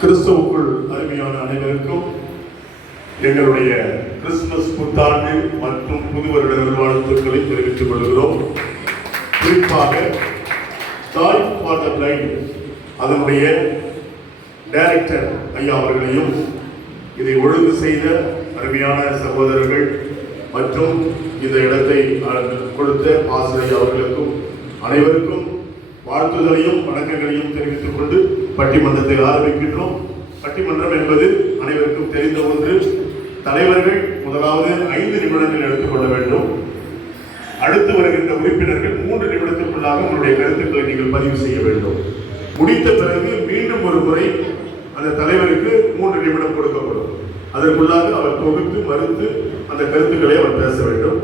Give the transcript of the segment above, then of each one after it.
கிறிஸ்துவுக்குள் அருமையான அனைவருக்கும் எங்களுடைய கிறிஸ்துமஸ் புத்தாண்டு மற்றும் புது வருட நல்வாழ்த்துக்களை தெரிவித்துக் கொள்கிறோம். குறிப்பாக டாய் ஃபார் த பிளைண்ட் அதனுடைய டைரக்டர் ஐயா அவர்களையும் இதை ஒழுங்கு செய்த அருமையான சகோதரர்கள் மற்றும் இந்த இடத்தை கொடுத்த ஆசிரியர் அவர்களுக்கும் அனைவருக்கும் வாழ்த்துதலையும் வணக்கங்களையும் தெரிவித்துக் கொண்டு பட்டிமன்றத்தை ஆரம்பிக்கின்றோம். பட்டிமன்றம் என்பது அனைவருக்கும் தெரிந்த ஒன்று. தலைவர்கள் முதலாவது 5 நிமிடங்கள் எடுத்துக்கொள்ள வேண்டும். அடுத்து வருகின்ற உறுப்பினர்கள் 3 நிமிடத்துக்குள்ளாக உங்களுடைய கருத்துக்களை நீங்கள் பதிவு செய்ய வேண்டும். முடித்த பிறகு மீண்டும் ஒரு முறை அந்த தலைவருக்கு 3 நிமிடம் கொடுக்கப்படும். அதற்குள்ளாக அவர் தொகுத்து மறுத்து அந்த கருத்துக்களை அவர் பேச வேண்டும்.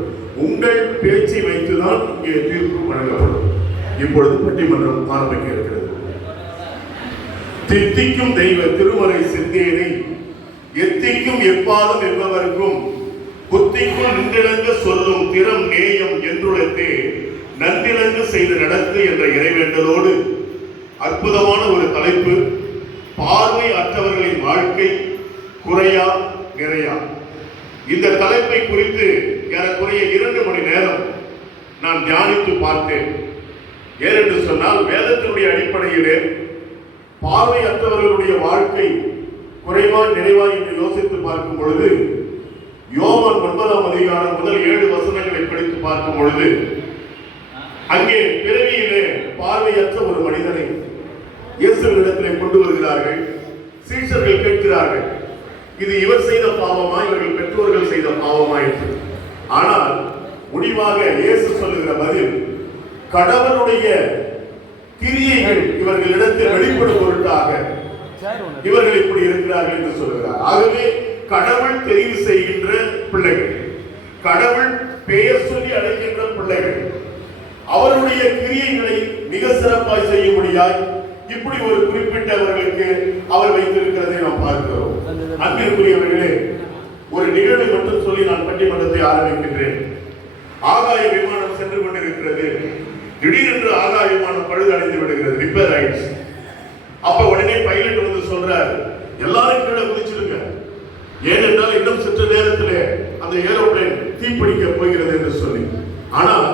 உங்கள் பேச்சை வைத்துதான் இங்கே தீர்ப்பு வழங்கப்படும். இப்பொழுது பட்டிமன்றம் ஆரம்பிக்க இருக்கிறது. தித்திக்கும் தெய்வ திருமறை சிந்தேனை எத்திக்கும் எப்பாதும் என்பவருக்கும் புத்திக்குள் நின்றிலங்க சொல்லும் திறம் நேயம் என்றுளத்தே நன்றிலங்கு செய்து நடத்து என்ற இறைவேண்டலோடு அற்புதமான ஒரு தலைப்பு, பார்வை அற்றவர்களின் வாழ்க்கை குறையா நிறையா. இந்த தலைப்பை குறித்து ஏறக்குறைய 2 மணி நேரம் நான் தியானித்து பார்த்தேன். ஏனென்று சொன்னால் வேதத்தினுடைய அடிப்படையிலே பார்வையற்றவர்களுடைய வாழ்க்கை குறைவா நிறைவா என்று யோசித்து பார்க்கும் பொழுது யோவான் 9ஆம் அதிகாரம் முதல் 7 வசனங்களை படித்து பார்க்கும் பொழுது அங்கே பிறவியிலே பார்வையற்ற ஒரு மனிதனை இயேசுவினிடத்திலே கொண்டு வருகிறார்கள். சீஷர்கள் கேட்கிறார்கள், இது இவர் செய்த பாவமா இவர்கள் பெற்றோர்கள் செய்த பாவமா என்று. ஆனால் முடிவாக இயேசு சொல்லுகிற பதில், கடவுளுடைய கிரியைகள் இவர்களிடத்தில் வெளிப்படும் பொருட்டாக இவர்கள் இப்படி இருக்கிறார்கள் என்று சொல்கிறார். ஆகவே கடவுள் தெரிவு செய்கின்ற பிள்ளைகள், கடவுள் பெயர் சொல்லி அழைக்கின்ற பிள்ளைகள், அவருடைய கிரியைகளை மிக சிறப்பாய் செய்யும்படியாய் இப்படி ஒரு குறிப்பிட்டவர்களுக்கு அவர் வைத்திருக்கிறதை நாம் பார்க்கிறோம். அன்பிற்குரியவர்களே, ஒரு நிகழ்வை மட்டும் சொல்லி நான் பட்டிமன்றத்தை ஆரம்பிக்கின்றேன். ஆகாய விமானம் சென்று கொண்டிருக்கிறது. திடீரென்று ஆகாய விமானம் பழுதடைந்து விடுகிறது, ரிப்பேர் ஆயிடுச்சு. அப்ப உடனே பைலட் வந்து சொல்றார், எல்லாரும் கீழே குதிச்சிருங்க, ஏனென்றால் இன்னும் சற்று நேரத்திலே அந்த ஏரோப்ளேன் தீப்பிடிக்க போகிறது என்று சொல்லி. ஆனால்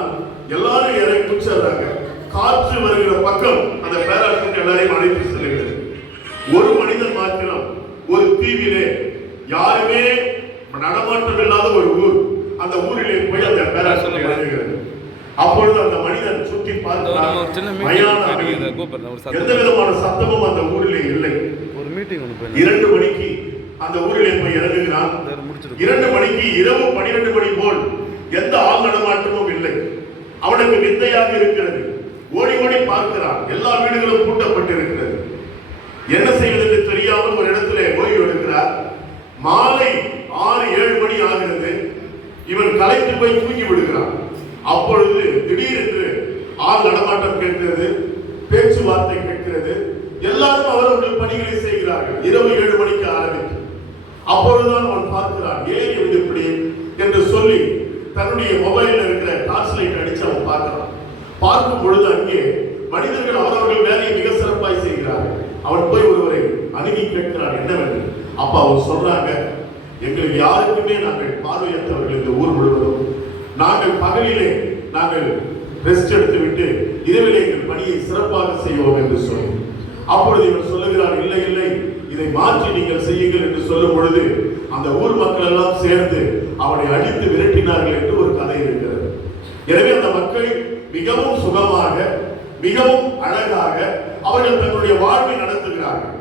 எல்லாரும் இறங்கி குதிச்சிடுறாங்க. காற்று வருகிற பக்கம் அந்த பேராசூட் எல்லாரையும் அழைத்து செல்கிறது. ஒரு மனிதன் மாத்திரம் ஒரு தீவிலே, யாருமே நடமாட்டம் இல்லாத ஒரு ஊர், அந்த ஊரிலே போய் அந்த பேராசூட் இறங்குகிறது. அப்பொழுது அந்த மனிதன் சுற்றி பார்க்கிறார், எந்த விதமான சத்தமும் அந்த ஊரிலே இல்லை. 2 மணிக்கு அந்த ஊரிலே போய் இறங்குகிறான். 2 மணிக்கு இரவு 12 மணி போல் எந்த ஆள் நடமாட்டமும் இல்லை. அவனுக்கு விந்தையாக இருக்கிறது. ஓடி ஓடி பார்க்கிறான், எல்லா வீடுகளும் பூட்டப்பட்டு இருக்கிறது. என்ன செய்வது என்று தெரியாமல் ஒரு இடத்திலே ஓய்வு எடுக்கிறார். மாலை 6-7 மணி ஆகிறது. இவன் களைத்து போய் தூங்கி விடுகிறான். அப்பொழுது திடீரென்று ஆள் நடமாட்டம் கேட்கிறது, பேச்சுவார்த்தை கேட்கிறது. எல்லாரும் அவர்கள் பணிகளை செய்கிறார்கள். இரவு 7 மணிக்கு ஆரம்பித்து அப்பொழுதுதான் அவன் பார்க்கிறான், ஏன் இது இப்படி என்று சொல்லி தன்னுடைய மொபைலில் இருக்கிற டார்ச் லைட் அடிச்சு அவன் பார்க்கிறான். பார்க்கும் பொழுது அங்கே மனிதர்கள் அவரவர்கள் வேலையை மிக சிறப்பாய் செய்கிறார்கள். அவன் போய் ஒருவரை அணுகி கேட்கிறான், என்னவென்று. அப்ப அவர் சொல்றாங்க, எங்களுக்கு யாருக்குமே நாங்கள் பார்வையற்றவர்கள் இந்த ஊர் முழுவதும், நாங்கள் பகலிலே நாங்கள் ரெஸ்ட் எடுத்து விட்டு இரவிலே எங்கள் பணியை சிறப்பாக செய்வோம் என்று சொல்லி. அப்பொழுது இவர் சொல்லுகிறார், இல்லை இல்லை, இதை மாற்றி நீங்கள் செய்யுங்கள் என்று சொல்லும் பொழுது அந்த ஊர் மக்கள் எல்லாம் சேர்ந்து அவனை அடித்து விரட்டினார்கள் என்று ஒரு கதை இருக்கிறது. எனவே அந்த மக்கள் மிகவும் சுகமாக மிகவும் அழகாக அவர்கள் தன்னுடைய வாழ்வை நடத்துகிறார்கள்.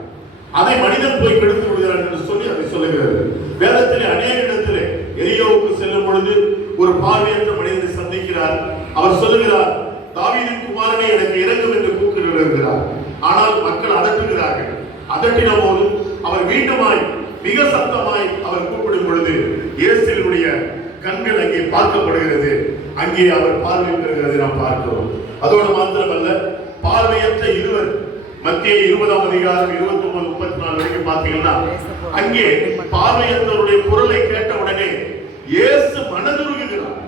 அதை மனிதன் போய் கெடுத்து விடுகிறார் என்று சொல்லி அதை சொல்லுகிறது. வேதத்திலே அநேக இடத்திலே எலியாவுக்கு செல்லும் பொழுது ஒரு பார்வையற்ற மனிதனை சந்திக்கிறார். அவர் சொல்லுகிறார், தாவீதின் குமாரனே எனக்கு இறங்கும் என்று கூப்பிடுகிறார். ஆனால் மக்கள் அதட்டுகிறார்கள். அதட்டின போது அவர் மீண்டுமாய் மிக சத்தமாய் அவர் கூப்பிடும் பொழுது இயேசுவினுடைய கண்கள் அங்கே பார்க்கப்படுகிறது. அங்கே அவர் பார்வை பெறுகிறது நாம் பார்க்கிறோம். அதோடு மாத்திரமல்ல, பார்வையற்ற இருவர் மத்திய 20ஆம் அதிகாரம் 29-34 வரைக்கும் பார்த்தீங்கன்னா அங்கே பார்வையற்றவருடைய குரலை கேட்ட உடனே இயேசு மனதுருகுகிறார்.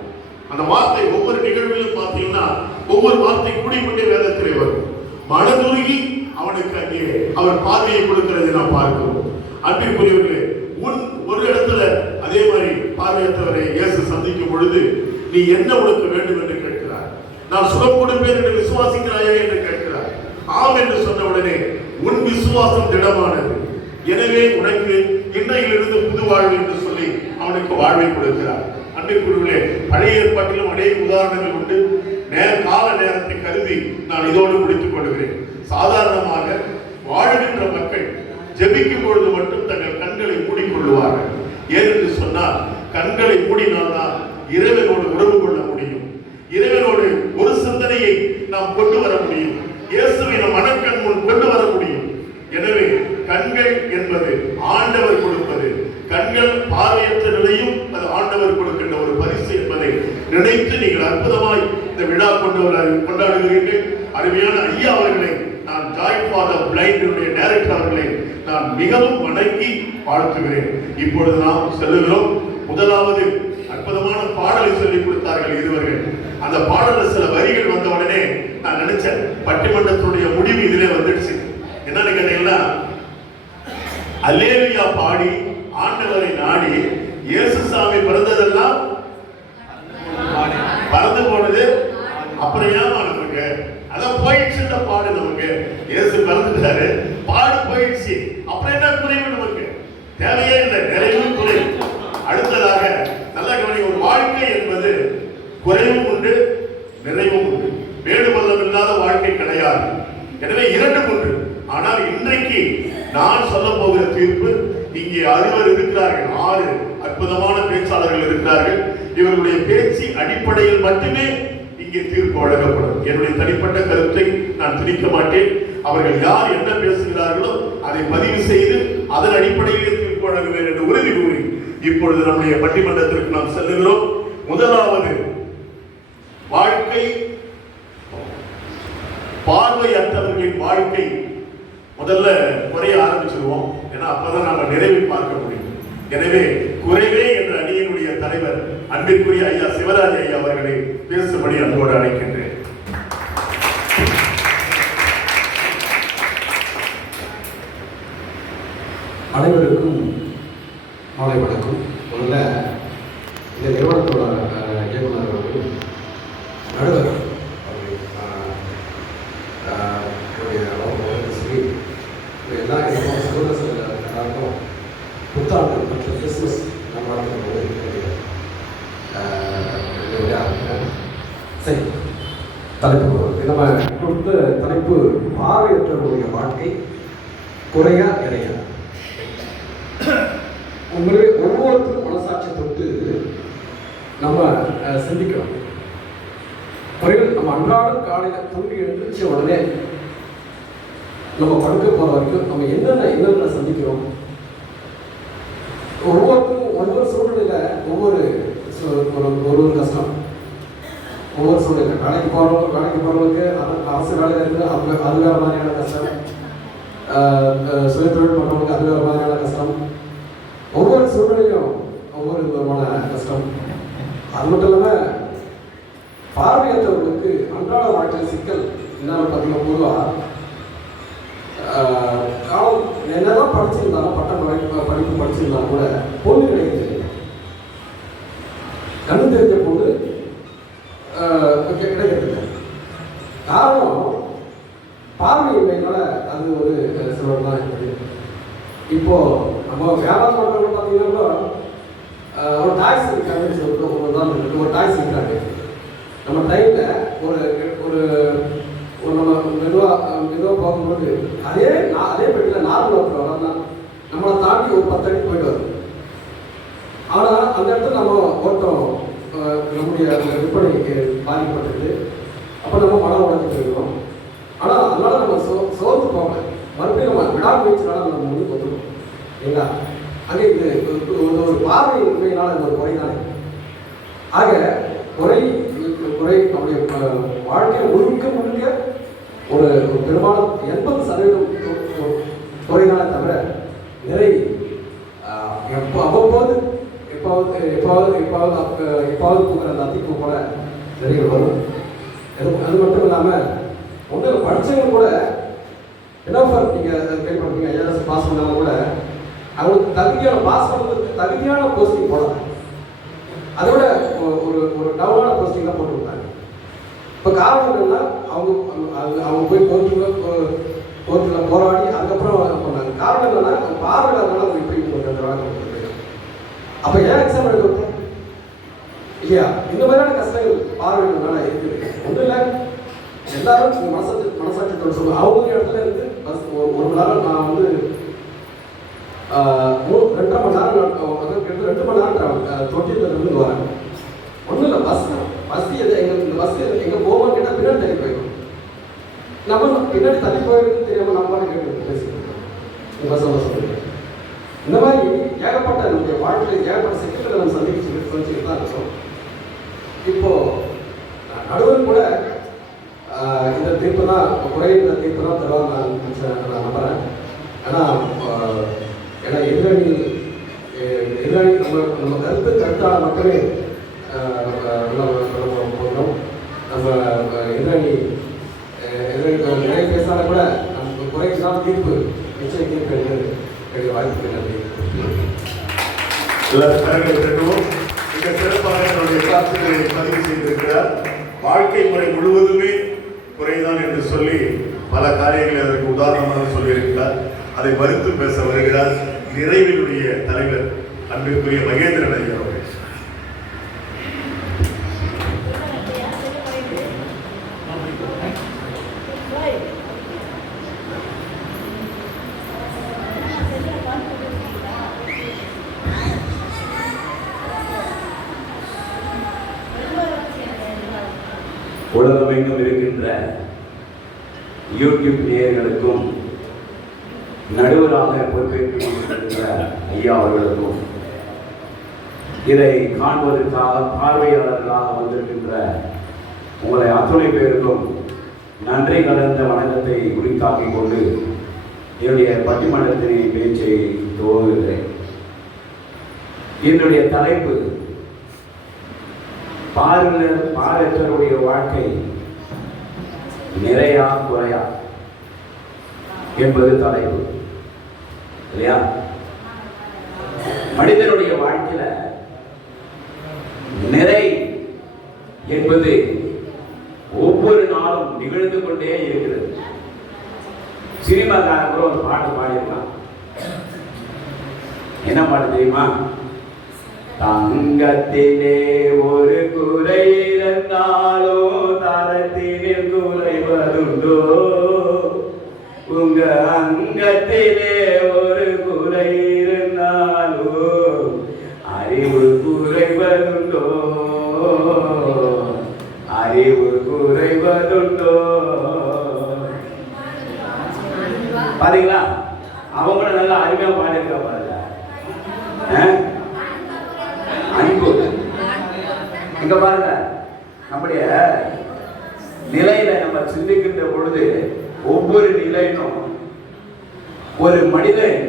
அந்த வார்த்தை ஒவ்வொரு நிகழ்விலும் பார்த்தீங்கன்னா ஒவ்வொரு வார்த்தை கூடிக்கொண்டே வேதத்திலே வரும். மனதுருகி அவனுக்கு அங்கே அவர் பார்வையை கொடுக்கிறது நாம் பார்க்கிறோம். அன்பிற்குரியவர்களே, ஒரு இடத்துல அதே மாதிரி பார்வையற்றவரை இயேசு சந்திக்கும் பொழுது, நீ என்ன உனக்கு வேண்டும் என்று கேட்கிறார். நான் சுகம் கொடுப்பேன் என்று விசுவாசிக்கிறாயே என்று கேட்கிறார். ஆம் என்று சொன்ன உடனே, உன் விசுவாசம் திடமானது, எனவே உனக்கு இன்றையிலிருந்து புது வாழ்வு என்று சொல்லி அவனுக்கு வாழ்வை கொடுக்கிறார். அன்பிற்குரியவர்களே, பழைய ஏற்பாட்டிலும் அநேக உதாரணங்கள் உண்டு. கால நேரத்தை கருதி நான் இதோடு முடித்துக் கொள்கிறேன். சாதாரணமாக வாழ்கின்ற மக்கள் ஜெபிக்கும் பொழுது மட்டும் தங்கள் கண்களை மூடிக்கொள்வார்கள். ஏனென்று சொன்னால், கண்களை மூடினால்தான் இறைவனோடு உறவு கொள்ள முடியும், இறைவனோடு ஒரு சிந்தனையை நாம் கொண்டு வர முடியும், இயேசுவை நம் மனக்கண் முன் கொண்டு வர முடியும். எனவே கண்கள் என்பது ஆண்டவர் கொடுப்பது. கண்கள் பார்வையற்ற நிலையும் அது ஆண்டவர் கொடுக்கின்ற ஒரு பரிசு என்பதை நினைத்து நீங்கள் அற்புதமாய் இந்த விழா கொண்டாடுகிறீர்கள். அருமையான ஐயா அவர்களை, நான் Joy for the Blind director அவர்களை நான் மிகவும் வணங்கி வாழ்த்துகிறேன். இப்பொழுது நாம் செல்லுகிறோம். முதலாவது அற்புதமான பாடலை சொல்லிக் கொடுத்தார்கள் இருவர்கள். அந்த பாடல சில வரிகள் வந்த உடனே நான் நினைச்சேன், பட்டிமன்றத்துடைய முடிவு இதிலே வந்துடுச்சு. என்னன்னு கேட்டீங்கன்னா, அல்லேலூயா பாடி ஆண்டவரை நாடி இயேசுசாமி பிறந்ததெல்லாம் பறந்து போனது, அப்புறம் ஏன் நமக்கு அதான் போயிடுச்சு. பாடு நமக்கு இயேசு பிறந்துட்டாரு, பாடு போயிடுச்சு, அப்புறம் என்ன குறைவு நமக்கு தேவையே இல்லை, நிறைவு குறைவு. அடுத்ததாக நல்ல கவனி, ஒரு வாழ்க்கை என்பது குறைவும் உண்டு நிறைவும் உண்டு. மேடு பள்ளம் இல்லாத வாழ்க்கை கிடையாது. எனவே இரண்டு உண்டு. ஆனால் இன்றைக்கு நான் சொல்ல போகிற தீர்ப்பு, இங்கே 6 இருக்கிறார்கள், 6 அற்புதமான பேச்சாளர்கள் இருக்கிறார்கள். இவர்களுடைய பேச்சு அடிப்படையில் மட்டுமே இங்கே தீர்ப்பு வழங்கப்படும். என்னுடைய தனிப்பட்ட கருத்தை நான் திணிக்க மாட்டேன். அவர்கள் யார் என்ன பேசுகிறார்களோ அதை பதிவு செய்து அதன் அடிப்படையிலே தீர்ப்பு வழங்குவேன் என்று உறுதி கூறி இப்பொழுது நம்முடைய பட்டிமன்றத்திற்கு நாம் செல்லுகிறோம். முதலாவது வாழ்க்கை, பார்வையற்றவர்களின் வாழ்க்கை. முதல்ல குறைய ஆரம்பிச்சிருவோம், ஏன்னா அப்பதான் நம்ம நிறைவை பார்க்க முடியும். எனவே குறைவே என்ற அணியினுடைய தலைவர் அன்பிற்குரிய ஐயா சிவராஜ் ஐயா அவர்களை பேசும்படி அன்போடு அழைக்கின்றேன். அனைவருக்கும் மாலை வணக்கம். முதல்ல இந்த நிறுவனத்தோட இயக்குனர் அவர்கள், நடுவர் எல்லாரும் சகோதரர்களுக்கும் புத்தாண்டு மற்றும் கிறிஸ்துமஸ் நல்வாழ்த்துக்கள். சரி, தலைப்பு நம்ம கொடுத்த தலைப்பு பார்வையற்றவருடைய வாழ்க்கை குறையா இறையா. உங்களே ஒவ்வொருத்தரும் மனசாட்சி தொட்டு நம்ம சிந்திக்கணும். குறைகள் நம்ம அன்றாடம் காலையில் தூங்கி எழுந்திரிச்ச உடனே நம்ம படுக்க போகிற வரைக்கும் நம்ம என்னென்ன சந்திக்கிறோம். ஒவ்வொருத்தரும் ஒவ்வொரு சூழ்நிலையில் ஒவ்வொரு கஷ்டம், ஒவ்வொரு சூழ்நிலை. வேலைக்கு போகிறவங்களுக்கு அரசு வேலையில் இருக்குது, அது வேறு மாதிரியான கஷ்டம். சுயதொழில் பண்ணுறவங்களுக்கு அது வேறு மாதிரியான கஷ்டம். ஒவ்வொரு சூழ்நிலையும் ஒவ்வொரு விதமான கஷ்டம். அது மட்டும் இல்லாமல் பார்வையற்றவர்களுக்கு அன்றாட வாழ்க்கையில் சிக்கல் என்னன்னு பார்த்தீங்கன்னா, பொதுவாக காலம் என்னதான் படிச்சிருந்தாலும், படிப்பு படிச்சிருந்தா கூட பொண்ணு கிடைக்கிறது. கண்ணு தெரிஞ்ச பொண்ணு கிடைக்கிறது. காரணம் பார்வையின்மையினால அது ஒரு சிலர் தான் இருக்குது. இப்போ நம்ம வியாபாரம் பண்ணுறவங்க பார்த்தீங்கன்னா, ஒரு டாக்ஸ் இருக்காங்கன்னு சொல்லிட்டு ஒரு தான் இருக்குது. ஒரு டாக்ஸ் இருக்காங்க. நம்ம டைமில் ஒரு நம்ம மெதுவாக பார்க்கும்போது அதே பெட்டியில் நார்மல் ஓட்டுற வரலாம் நம்மளை தாண்டி ஒரு 10 அடி போயிட்டு வரும். ஆனால் அந்த இடத்துல நம்ம ஓட்டம் நம்முடைய விற்பனை பாதிக்கப்பட்டது. அப்போ நம்ம மனம் உடஞ்சிட்டு இருக்கிறோம். ஆனால் அதனால நம்ம சோர்ந்து போகல, மறுபடியும் நம்ம விடாமுயற்சினால நம்ம முன்னுக்கு வந்துடும். ஏங்களா, அங்கே இது ஒரு பார்வையினால இது ஒரு குறை தானே. ஆக குறை நம்முடைய வாழ்க்கையை முழுக்க ஒரு பெரும்பாலும் 80% குறைதானே தவிர நிறை அவ்வப்போது எப்பாவது போகிற அந்த அத்திப்பு போல நிறைகள் வரும். அது மட்டும் இல்லாமல் ஒன்றும் படித்தவங்க கூட என்ன சார் நீங்கள் கேள்விப்படுறீங்க, ஐஆர்எஸ் பாஸ் பண்ணாமல் தகுதியான பாஸ் பண்ணுறதுக்கு தகுதியான போஸ்டிங் போடலாம். அதோட ஒரு டவுனான போஸ்டிங் தான் போட்டு விட்டாங்க. இப்போ காரணம் என்னன்னா அவங்க போய் கோர்ட்டில் போராடி அதுக்கப்புறம் பண்ணாங்க. காரணம் என்னன்னா பார்வையாளர்னால அவங்க இப்படி அந்த வேலை கொடுத்துருக்காங்க. அப்போ ஏன் எக்ஸாம் எழுத விட்டோம் இல்லையா? இந்த மாதிரியான கஷ்டங்கள் பார்வையாளர்னால இருக்குது. ஒன்றும் இல்லை, எல்லாரும் மனசாட்சி சொல்லுவாங்க. அவங்க இடத்துல இருந்து பஸ் ஒரு மணி நேரம் நான் வந்து 2.5 மணி நேரம் 2 மணி நேரம் தொட்டிலிருந்து வரேன். ஒன்றும் இல்லை, பஸ் இந்த பஸ் எங்கே போவோம்னு கேட்டால் பின்னாடி தள்ளி போயிடும். நம்ம பின்னாடி தள்ளி போயிருக்குன்னு தெரியாமல் நம்ம கேட்டு பேசிக்கிறோம் பஸ் சொல்லுங்க. இந்த மாதிரி ஏகப்பட்ட நம்முடைய வாழ்க்கையில் ஏகப்பட்ட சிக்கல்களை நம்ம சந்திச்சுட்டு தான் இருக்கோம். இப்போ நடுவர் கூட இந்த தீர்ப்பு தான் குறைந்த தீர்ப்பு தான் தருவாங்க நான் நம்புகிறேன். ஏன்னா எதிரணி நம்ம கருத்தால் மட்டுமே போகிறோம். நம்ம எதிரணி நிறைய பேசினாலும் கூட நமக்கு குறைக்கு தான் தீர்ப்பு நிச்சயம் தீர்ப்பு எங்களுக்கு வாய்ப்பு நன்றி. மிக சிறப்பாக என்னுடைய கருத்துக்களை பதிவு செய்திருக்கிறார். வாழ்க்கை முறை முழுவதுமே குறைதான் என்று சொல்லி பல காரியங்களை அதற்கு உதாரணமாக சொல்லியிருக்கிறார். அதை மறுத்து பேச வருகிறார் நிறைவினுடைய தலைவர் அன்பிற்குரிய மகேந்திரன் ஐயா அவர்கள். உலகமெங்கும் இருக்கின்ற யூடியூப் நேயர்களுக்கும் நடுவராக பொறுப்பேற்கின்ற ஐயா அவர்களுக்கும் இதை காண்பதற்காக பார்வையாளர்களாக வந்திருக்கின்ற உங்களை அத்துணை பேருக்கும் நன்றி கலந்த வணக்கத்தை குறித்தாக்கிக் கொண்டு என்னுடைய பட்டிமன்றத்தின் பேச்சை துவங்குகிறேன். என்னுடைய தலைப்பு பார்வையற்றவருடைய வாழ்க்கை நிறையா குறையா என்பது தலைப்பு இல்லையா? மனிதனுடைய வாழ்க்கையில நிறை என்பது ஒவ்வொரு நாளும் நிகழ்ந்து கொண்டே இருக்கிறது. சினிமாக்காரன் கூட ஒரு பாட்டு பாடியிருக்கான். என்ன பாட்டு தெரியுமா? தங்கத்திலே ஒரு குறை இருந்தாலோ தரத்தினில் குறைவதுண்டோ, உங்க அங்கத்திலே ஒரு குறை இருந்தாலோ அறிவு குறைவதுண்டோ, அறிவு குறைவதுண்டோ. பாத்தீங்களா? அவங்க கூட நல்லா அருமையா பாடியிருக்கா பாருங்க. அன்பு இங்க பாருங்க, நம்முடைய நிலையில நம்ம சிந்திக்கின்ற பொழுது ஒவ்வொரு நிலையிலும் ஒரு மனிதன்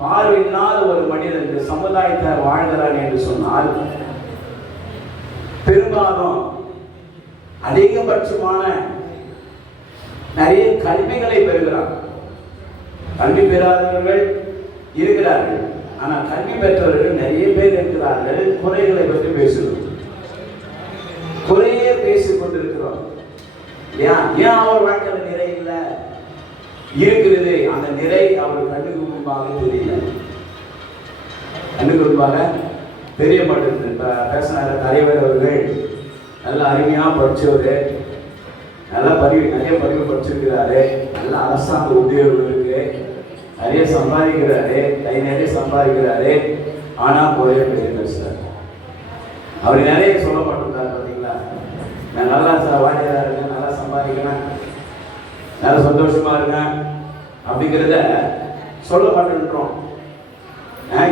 பார்வையில்லாத ஒரு மனிதன் இந்த சமுதாயத்தை வாழ்கிறான் என்று சொன்னால் பெரும்பாலும் அதிகபட்சமான நிறைய கல்விகளை பெறுகிறார். கல்வி பெறாதவர்கள் இருக்கிறார்கள், ஆனால் கல்வி பெற்றவர்கள் நிறைய பேர் இருக்கிறார்கள். குறைகளை பற்றி பேசுகிறோம், குறையே பேசிக் கொண்டிருக்கிறோம். ஏன் அவர் வாழ்க்கையில் நிறை இல்லை இருக்கிறது? அந்த நிறை அவர் கண்ணுக்கு முன்பாக தெரியல, கண்ணுக்கு முன்பாக தெரிய மாட்டேங்குது. இப்போ பேசினார தலைவர் அவர்கள் நல்ல அருமையாக படித்தவர், நல்லா நிறைய பதிவு படிச்சிருக்கிறாரு, நல்ல அரசாங்க உத்தியோகம் இருக்கு, நிறைய சம்பாதிக்கிறாரு, கை நிறைய சம்பாதிக்கிறாரு. ஆனால் குறைய பேசுறாரு. அவர் நிறைய சொல்ல மாட்டிருந்தார். பார்த்தீங்களா? நான் நல்லா வாடியாக இருக்கேன், நல்லா சம்பாதிக்கிறேன், நல்லா சந்தோஷமா இருக்கேன் அப்படிங்கிறத சொல்ல மாட்டேன்றோம்.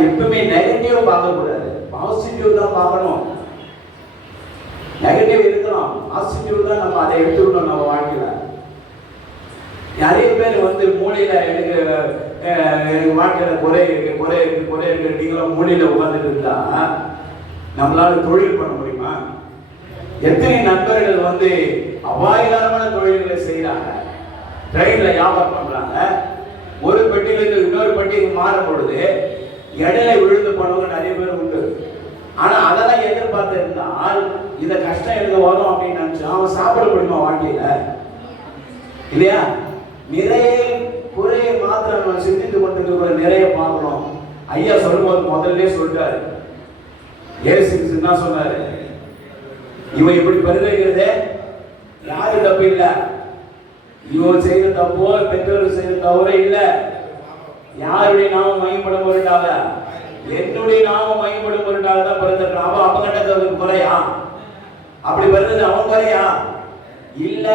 எப்பவுமே நெகட்டிவ் பார்க்கக்கூடாது, பாசிட்டிவ் தான் பார்க்கணும். நெகட்டிவ் இருக்கலாம், பாசிட்டிவ் தான் நம்ம அதை எடுத்துக்கணும் நம்ம வாழ்க்கையில. நிறைய பேர் வந்து மூளையில எனக்கு வாழ்க்கையில குறை இருக்கு நீங்களும் மூளையில உட்கார்ந்துட்டு இருந்தா நம்மளால தொழில் பண்ண முடியுமா? எத்தனை நண்பர்கள் வந்து அபாயகரமான தொழில்களை செய்யறாங்க. ட்ரெயின்ல வியாபாரம் பண்றாங்க, ஒரு பெட்டியிலிருந்து இன்னொரு பெட்டிக்கு மாறும் பொழுது இடையில விழுந்து போனவங்க நிறைய பேர் உண்டு. ஆனா அதெல்லாம் எதிர்பார்த்து இருந்தால் இந்த கஷ்டம் எனக்கு வரும் அப்படின்னு நினைச்சு அவன் சாப்பிட முடியுமா வாழ்க்கையில? இல்லையா? நிறைய குறையை மாத்திரம் நம்ம சிந்தித்து கொண்டு நிறைய பார்க்கணும். ஐயா சொல்லும்போது முதல்ல சொல்லிட்டாரு, ஏசு என்ன சொன்னாரு, இவன் இப்படி பரிந்துரைக்கிறதே யாரு தப்பு இல்லை, இவன் செய்த தப்போ பெற்றோர் செய்த தவறே இல்லை. யாருடைய நாமம் மையப்படும் பொருட்டாக, என்னுடைய நாமம் மையப்படும் பொருட்டாக தான் பிறந்திருக்கான். அவன் அப்பகண்டத்துக்கு குறையா? அப்படி பிறந்தது அவன் குறையா? இல்ல,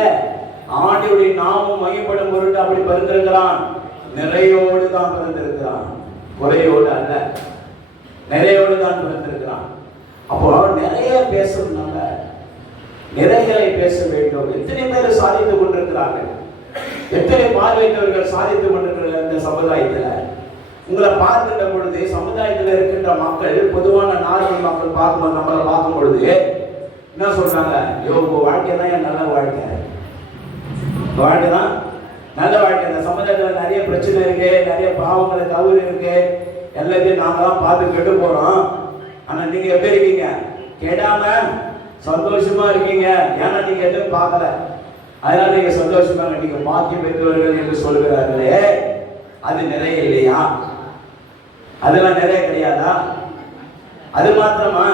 ஆண்டுடைய நாமம் மையப்படும் பொருட்டு அப்படி பிறந்திருக்கிறான். நிறையோடு தான் பிறந்திருக்கிறான், குறையோடு அல்ல, நிறையோடு தான் பிறந்திருக்கிறான். அப்போ நிறைய பேசணும்னால நிறைகளை பேச வேண்டும். எத்தனை பேர் சாதித்துக் கொண்டிருக்கிறார்கள், எத்தனை பார்வையற்றவர்கள் சாதித்துக் கொண்டிருக்கிற இந்த சமுதாயத்துல. உங்களை பார்க்கின்ற பொழுது சமுதாயத்தில் இருக்கின்ற மக்கள், பொதுவான நார்மல் மக்கள் பார்க்கும்போது, நம்மளை பார்க்கும் பொழுது என்ன சொல்றாங்க, உங்க வாழ்க்கை தான் என் நல்ல வாழ்க்கை, வாழ்க்கை தான் நல்ல வாழ்க்கை. இந்த சமுதாயத்தில் நிறைய பிரச்சனை இருக்கு, நிறைய பாவங்களை தவறு இருக்கு, எல்லாத்தையும் நாங்களாம் பார்த்து கெட்டு போறோம். ஆனா நீங்க எப்படி இருக்கீங்க? கெடாம சந்தோஷமா இருக்கீங்க. ஏன்னா நீங்க எதுவும் பார்க்கல, அதனால நீங்க சந்தோஷமா நீங்க பாக்கி பெற்றவர்கள் என்று சொல்கிறார்களே, அது நிறைய இல்லையா? அதெல்லாம் நிறைய கிடையாதா? அது மாத்திரமா?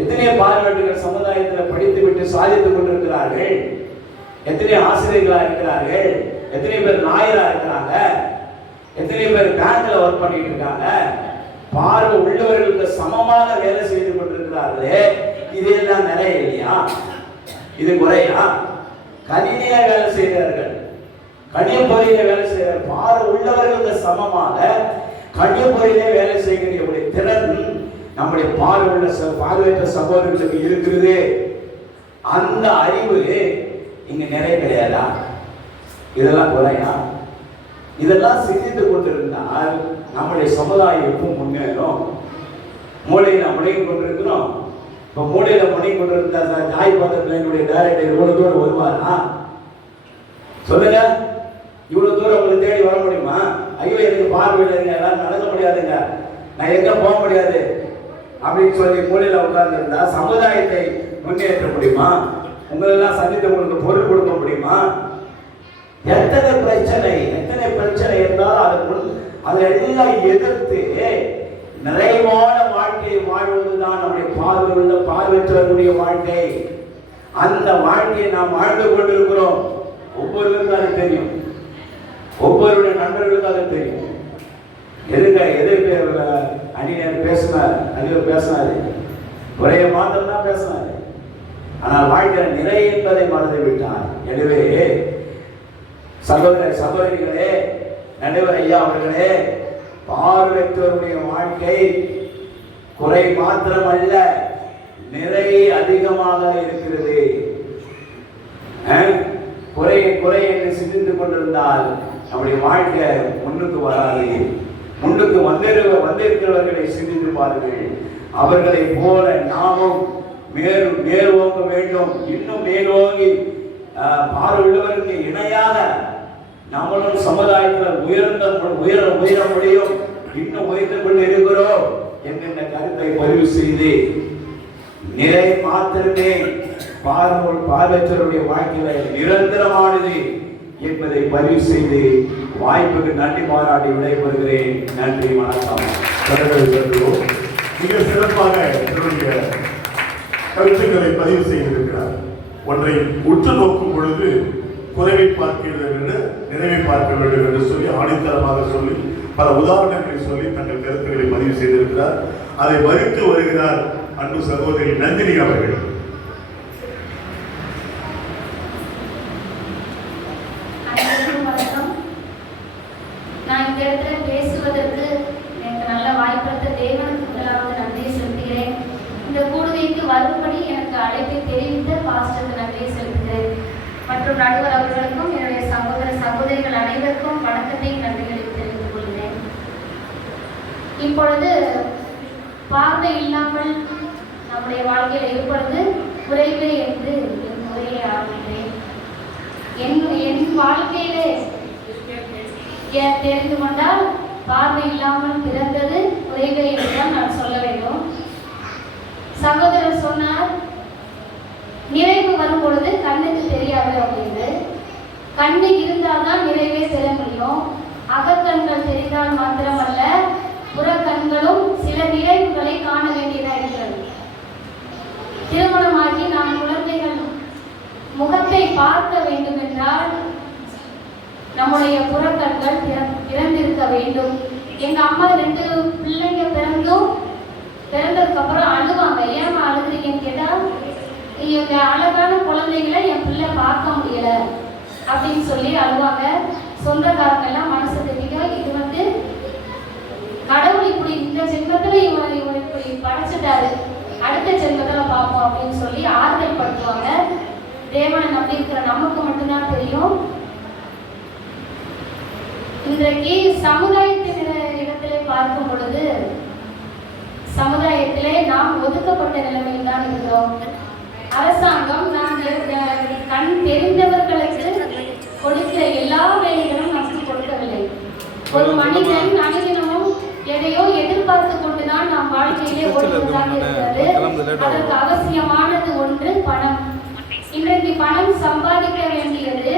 எத்தனை பார்வையாளர்கள் சமுதாயத்தில் படித்து விட்டு சாதித்துக் கொண்டிருக்கிறார்கள், எத்தனை ஆசிரியர்களா இருக்கிறார்கள், எத்தனை பேர் லாயரா இருக்கிறாங்க, எத்தனை பேர் பேங்க்ல ஒர்க் பண்ணிட்டு இருக்காங்க, பார்வை உள்ளவர்களுக்கு சமமாக வேலை செய்து கொண்டிருக்கிறார்களே, இதெல்லாம் நிறைய இல்லையா? இது குறையா? கணினியா வேலை செய்கிறார்கள், கணியப்பொறியில வேலை செய்கிறார், பார்வை உள்ளவர்களுக்கு சமமாக கணியப்பொறியிலே வேலை செய்கிற திறன் நம்முடைய பார்வையற்ற சகோதரர்களுக்கு இருக்கிறது. அந்த அறிவு இங்க நிறைய கிடையாதா? இதெல்லாம் குறையா? இதெல்லாம் சிந்தித்துக் கொண்டிருந்தால் நம்முடைய சமுதாயம் எப்பவும் முன்னேறும். மூளையில முடங்கி கொண்டிருக்கிறோம். இப்ப மூளையில முடங்கி கொண்டிருந்த தாய் பாத்திரத்துல என்னுடைய டைரக்டர் இவ்வளவு தூரம் வருவாரா? சொல்லுங்க, இவ்வளவு தூரம் உங்களை தேடி வர முடியுமா? ஐயோ எனக்கு பார்வையில் இருங்க, எல்லாரும் நடக்க முடியாதுங்க, நான் எங்க போக முடியாது அப்படின்னு சொல்லி மூலையில உட்கார்ந்து இருந்தா சமுதாயத்தை முன்னேற்ற முடியுமா? உங்களெல்லாம் சந்தித்து உங்களுக்கு பொருள் கொடுக்க முடியுமா? எத்தனை பிரச்சனை இருந்தாலும் அதை எல்லாம் எதிர்த்து நிறைவான வாழ்க்கையை வாழ்வதுதான் நம்முடைய பார்வையற்றவர்களுடைய வாழ்க்கை. அந்த வாழ்க்கையை நாம் வாழ்ந்து கொண்டிருக்கிறோம். ஒவ்வொருவருக்கும் அது தெரியும், ஒவ்வொருடைய நண்பர்களுக்கும் அது தெரியும். எது அணியர் பேசினாரு, குறைய மாத்திரம் தான் பேசினாரு. ஆனால் வாழ்க்கையில் நிறை என்பதை மறந்து விட்டார். எனவே சகோதரிகளே, நடுவர் ஐயா அவர்களே, பார்வையற்றவருடைய வாழ்க்கை குறை மாத்திரம் அல்ல, நிறை அதிகமாக இருக்கிறது. குறை என்று சிந்தித்துக் கொண்டிருந்தால் நம்முடைய வாழ்க்கை முன்னுக்கு வராது. முன்னுக்கு வந்திருக்கிறவர்களை சிந்தித்து பாருங்கள். அவர்களை போல நாமும் மேலோங்க வேண்டும். இன்னும் மேலோங்கி பார்வையுள்ளவருக்கு இணையாக நம்மளும் சமுதாயத்தில் உயர முடியும். இன்னும் உயர்ந்து கொண்டு இருக்கிறோம் என்கின்ற கருத்தை பதிவு செய்து, நிறை மாத்திரமே பார்வையற்றவருடைய வாழ்க்கையில நிரந்தரமானது என்பதை பதிவு செய்து வாய்ப்புக்கு நன்றி பாராட்டி விடைபெறுகிறேன். நன்றி, வணக்கம். மிக சிறப்பாக என்னுடைய கருத்துக்களை பதிவு செய்திருக்கிறார். ஒன்றை உற்று நோக்கும் பொழுது குறைவை பார்க்கிறது என்று நிறைவை பார்க்க வேண்டும் என்று சொல்லி ஆணித்தரமாக சொல்லி பல உதாரணங்களை சொல்லி தங்கள் கருத்துக்களை பதிவு செய்திருக்கிறார். அதை மறுக்க வருகிறார் அன்பு சகோதரி நந்தினி அவர்கள். நான் இந்த இடத்துல பேசுவதற்கு எனக்கு நல்ல வாய்ப்பளித்த தேவனுக்கு முதலாவது நன்றியை செலுத்துகிறேன். இந்த கூடுகைக்கு வரும்படி எனக்கு அழைப்பை தெரிவித்த பாஸ்டருக்கு நன்றியை செலுத்துகிறேன். மற்றும் நடுவர் அவர்களுக்கும் என்னுடைய சகோதரிகள் அனைவருக்கும் வணக்கத்தை நன்றிகளை தெரிவித்துக் கொள்கிறேன். இப்பொழுது பார்வை இல்லாமல் நம்முடைய வாழ்க்கையில் இருப்பது குறைவே என்று என் உரையை ஆரம்பிக்கிறேன். என் வாழ்க்கையிலே தெரிந்து கொண்டால் பார்வை இல்லாமல் பிறந்தது குறைவே என்றுதான் நான் சொல்ல வேண்டும். சகோதரர் சொன்னார், நிறைவு வரும் பொழுது கண்ணுக்கு தெரியாது அப்படின்னு. கண்ணு இருந்தால்தான் நிறைவே பெற முடியும். அகக்கண்கள் தெரிந்தால் மாத்திரமல்ல, புறக்கண்களும் சில நிறைவுகளை காண வேண்டியதாக இருக்கிறது. திருமணமாகி நாம் குழந்தைகள் முகத்தை பார்க்க வேண்டும் என்றால் நம்முடைய புறக்கண்கள் பிறந்திருக்க வேண்டும். எங்க அம்மா 2 பிள்ளைங்க பிறந்ததுக்கு அப்புறம் அழுவாங்க. ஏமா அழுகுறீங்கன்னு கேட்டா, எங்க அழகான குழந்தைகளை என் பிள்ளை பார்க்க முடியல அப்படின்னு சொல்லி அழுவாங்க. சொந்தக்காரங்க எல்லாம் மனசு தெரிவிக்க, இது கடவுள் இப்படி இந்த ஜென்மத்துல இவன் இப்படி படைச்சிட்டாரு, அடுத்த ஜென்மத்துல பார்ப்போம் அப்படின்னு சொல்லி ஆறுதல் படுத்துவாங்க. தேவனை நம்பி இருக்கிற நமக்கு மட்டும்தான் தெரியும். இன்றைக்கு சமுதாயத்தின் இடத்திலே பார்க்கும் பொழுது, சமுதாயத்திலே நாம் ஒதுக்கப்பட்ட நிலைமையில் தான் இருக்கிறோம். அரசாங்கம் நாங்கள் கண் தெரிந்தவர்களுக்கு கொடுக்கிற எல்லா வேலைகளும் நமக்கு கொடுக்கவில்லை. ஒரு மனிதன் அனுதினமும் எதையோ எதிர்பார்த்து கொண்டுதான் நாம் வாழ்க்கையிலே ஓடுவதாக இருக்கிறது. அதற்கு அவசியமானது ஒன்று பணம். இன்றைக்கு பணம் சம்பாதிக்க வேண்டியது,